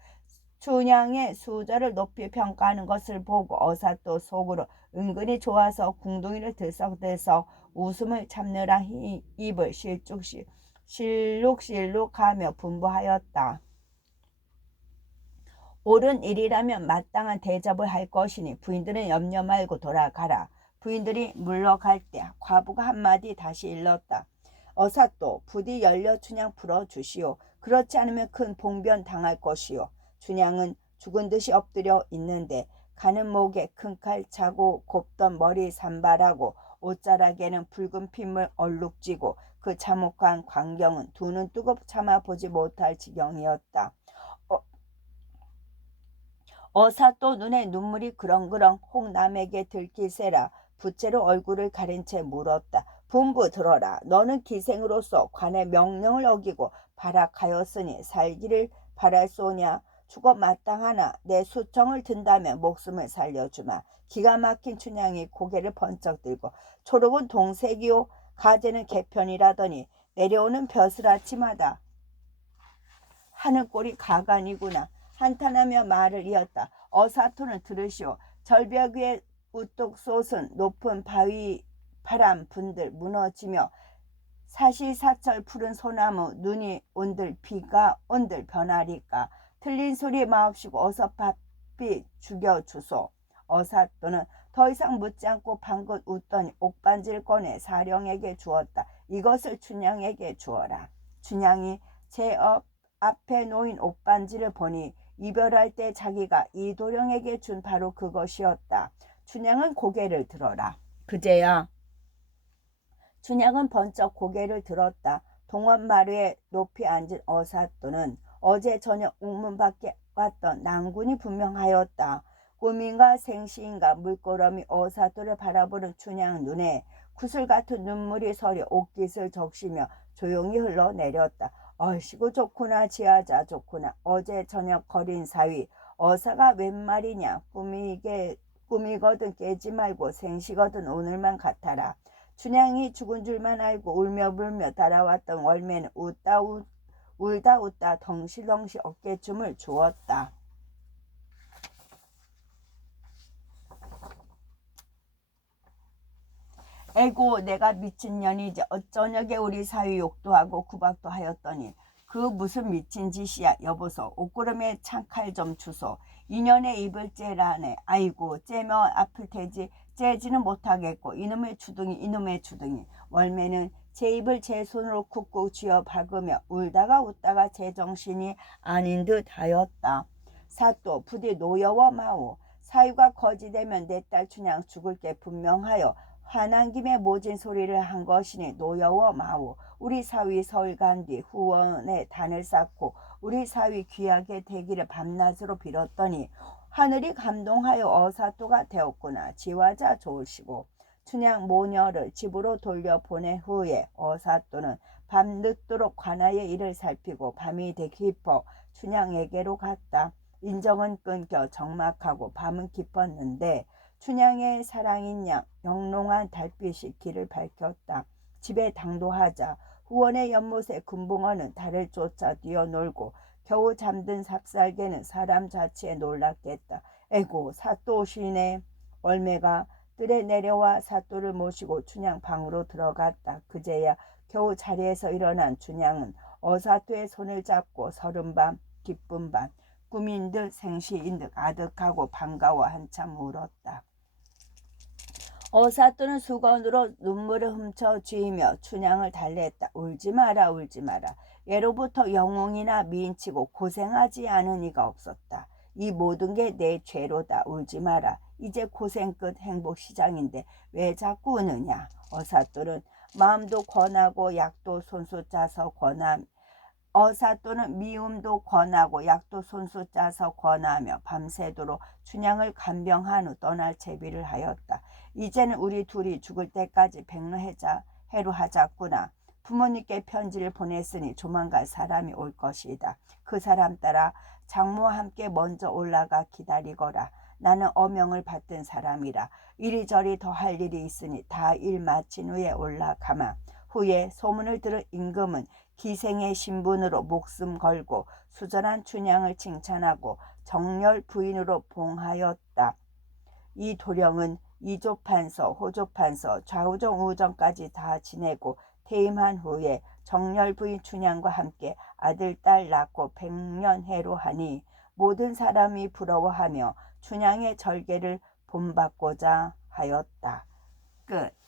춘향의 수절을 높이 평가하는 것을 보고 어사또 속으로 은근히 좋아서 궁둥이를 들썩들썩 웃음을 참느라 입을 실룩실룩하며 분부하였다. 옳은 일이라면 마땅한 대접을 할 것이니 부인들은 염려 말고 돌아가라. 부인들이 물러갈 때 과부가 한마디 다시 일렀다. 어사또 부디 열려 춘향 풀어주시오. 그렇지 않으면 큰 봉변 당할 것이오. 춘향은 죽은 듯이 엎드려 있는데 가는 목에 큰 칼 차고 곱던 머리 산발하고 옷자락에는 붉은 핏물 얼룩지고 그 참혹한 광경은 두 눈 뜨고 참아보지 못할 지경이었다. 어사또 눈에 눈물이 그렁그렁 홍남에게 들킬세라 부채로 얼굴을 가린 채 물었다. 분부 들어라. 너는 기생으로서 관의 명령을 어기고 발악하였으니 살기를 바랄 소냐. 죽어 마땅하나 내 수청을 든다면 목숨을 살려주마. 기가 막힌 춘향이 고개를 번쩍 들고 초록은 동색이요 가재는 개편이라더니 내려오는 벼슬아치마다 하는 꼴이 가관이구나. 한탄하며 말을 이었다. 어사토는 들으시오. 절벽 위에 우뚝 솟은 높은 바위 바람 분들 무너지며 사시사철 푸른 소나무 눈이 온들 비가 온들 변하리까. 틀린 소리 마옵시고 어서 바삐 죽여주소. 어사또는 더 이상 묻지 않고 방긋 웃더니 옥반지를 꺼내 사령에게 주었다. 이것을 춘향에게 주어라. 춘향이 제 앞에 놓인 옥반지를 보니 이별할 때 자기가 이도령에게 준 바로 그것이었다. 춘향은 고개를 들어라. 그제야 춘향은 번쩍 고개를 들었다. 동원마루에 높이 앉은 어사또는 어제 저녁 옥문 밖에 왔던 낭군이 분명하였다. 꿈인가 생시인가 물끄러미 어사또를 바라보는 춘향 눈에 구슬 같은 눈물이 서려 옷깃을 적시며 조용히 흘러내렸다. 얼씨구 좋구나 지하자 좋구나. 어제 저녁 거린 사위 어사가 웬 말이냐. 꿈이거든 깨지 말고 생시거든 오늘만 같아라. 춘향이 죽은 줄만 알고 울며 불며 따라왔던 월매는 울다 웃다 덩실덩실 어깨춤을 주었다. 에고 내가 미친년이지. 어쩌녁에 우리 사위 욕도 하고 구박도 하였더니 그 무슨 미친 짓이야. 여보소 옷구름에 창칼 좀 주소. 인연에 입을 째라네. 아이고 째며 아플 테지. 째지는 못하겠고 이놈의 주둥이. 월매는 제 입을 제 손으로 쿡쿡 쥐어 박으며 울다가 웃다가 제정신이 아닌 듯 하였다. 사또 부디 노여워 마오. 사위가 거지되면 내 딸 춘향 죽을 게 분명하여 화난 김에 모진 소리를 한 것이니 노여워 마오. 우리 사위 서울 간 뒤 후원에 단을 쌓고 우리 사위 귀하게 되기를 밤낮으로 빌었더니 하늘이 감동하여 어사또가 되었구나. 지화자 좋으시고. 춘향 모녀를 집으로 돌려보낸 후에 어사또는 밤늦도록 관아의 일을 살피고 밤이 되기 깊어 춘향에게로 갔다. 인정은 끊겨 적막하고 밤은 깊었는데 춘향의 사랑인 양 영롱한 달빛이 길을 밝혔다. 집에 당도하자 후원의 연못에 금붕어는 달을 쫓아 뛰어놀고 겨우 잠든 삽살개는 사람 자체에 놀랐겠다. 에고 사또 오시네. 월매가 뜰에 내려와 사또를 모시고 춘향 방으로 들어갔다. 그제야 겨우 자리에서 일어난 춘향은 어사또의 손을 잡고 서른 밤 기쁜 밤 꿈인 듯 생시인 듯 아득하고 반가워 한참 울었다. 어사또는 수건으로 눈물을 훔쳐 쥐며 춘향을 달랬다. 울지 마라 울지 마라. 예로부터 영웅이나 미인치고 고생하지 않은 이가 없었다. 이 모든 게 내 죄로다. 울지 마라. 이제 고생 끝 행복 시장인데 왜 자꾸 우느냐. 어사또는 마음도 권하고 약도 손수 짜서 권함. 어사 또는 미움도 권하고 약도 손수 짜서 권하며 밤새도록 춘향을 간병한 후 떠날 채비를 하였다. 이제는 우리 둘이 죽을 때까지 백로해로 하자꾸나. 부모님께 편지를 보냈으니 조만간 사람이 올 것이다. 그 사람 따라 장모와 함께 먼저 올라가 기다리거라. 나는 어명을 받든 사람이라. 이리저리 더 할 일이 있으니 다 일 마친 후에 올라가마. 후에 소문을 들은 임금은 기생의 신분으로 목숨 걸고 수절한 춘향을 칭찬하고 정렬 부인으로 봉하였다. 이 도령은 이조판서, 호조판서, 좌우정, 우정까지 다 지내고 퇴임한 후에 정렬 부인 춘향과 함께 아들, 딸 낳고 백년해로 하니 모든 사람이 부러워하며 춘향의 절개를 본받고자 하였다. 끝.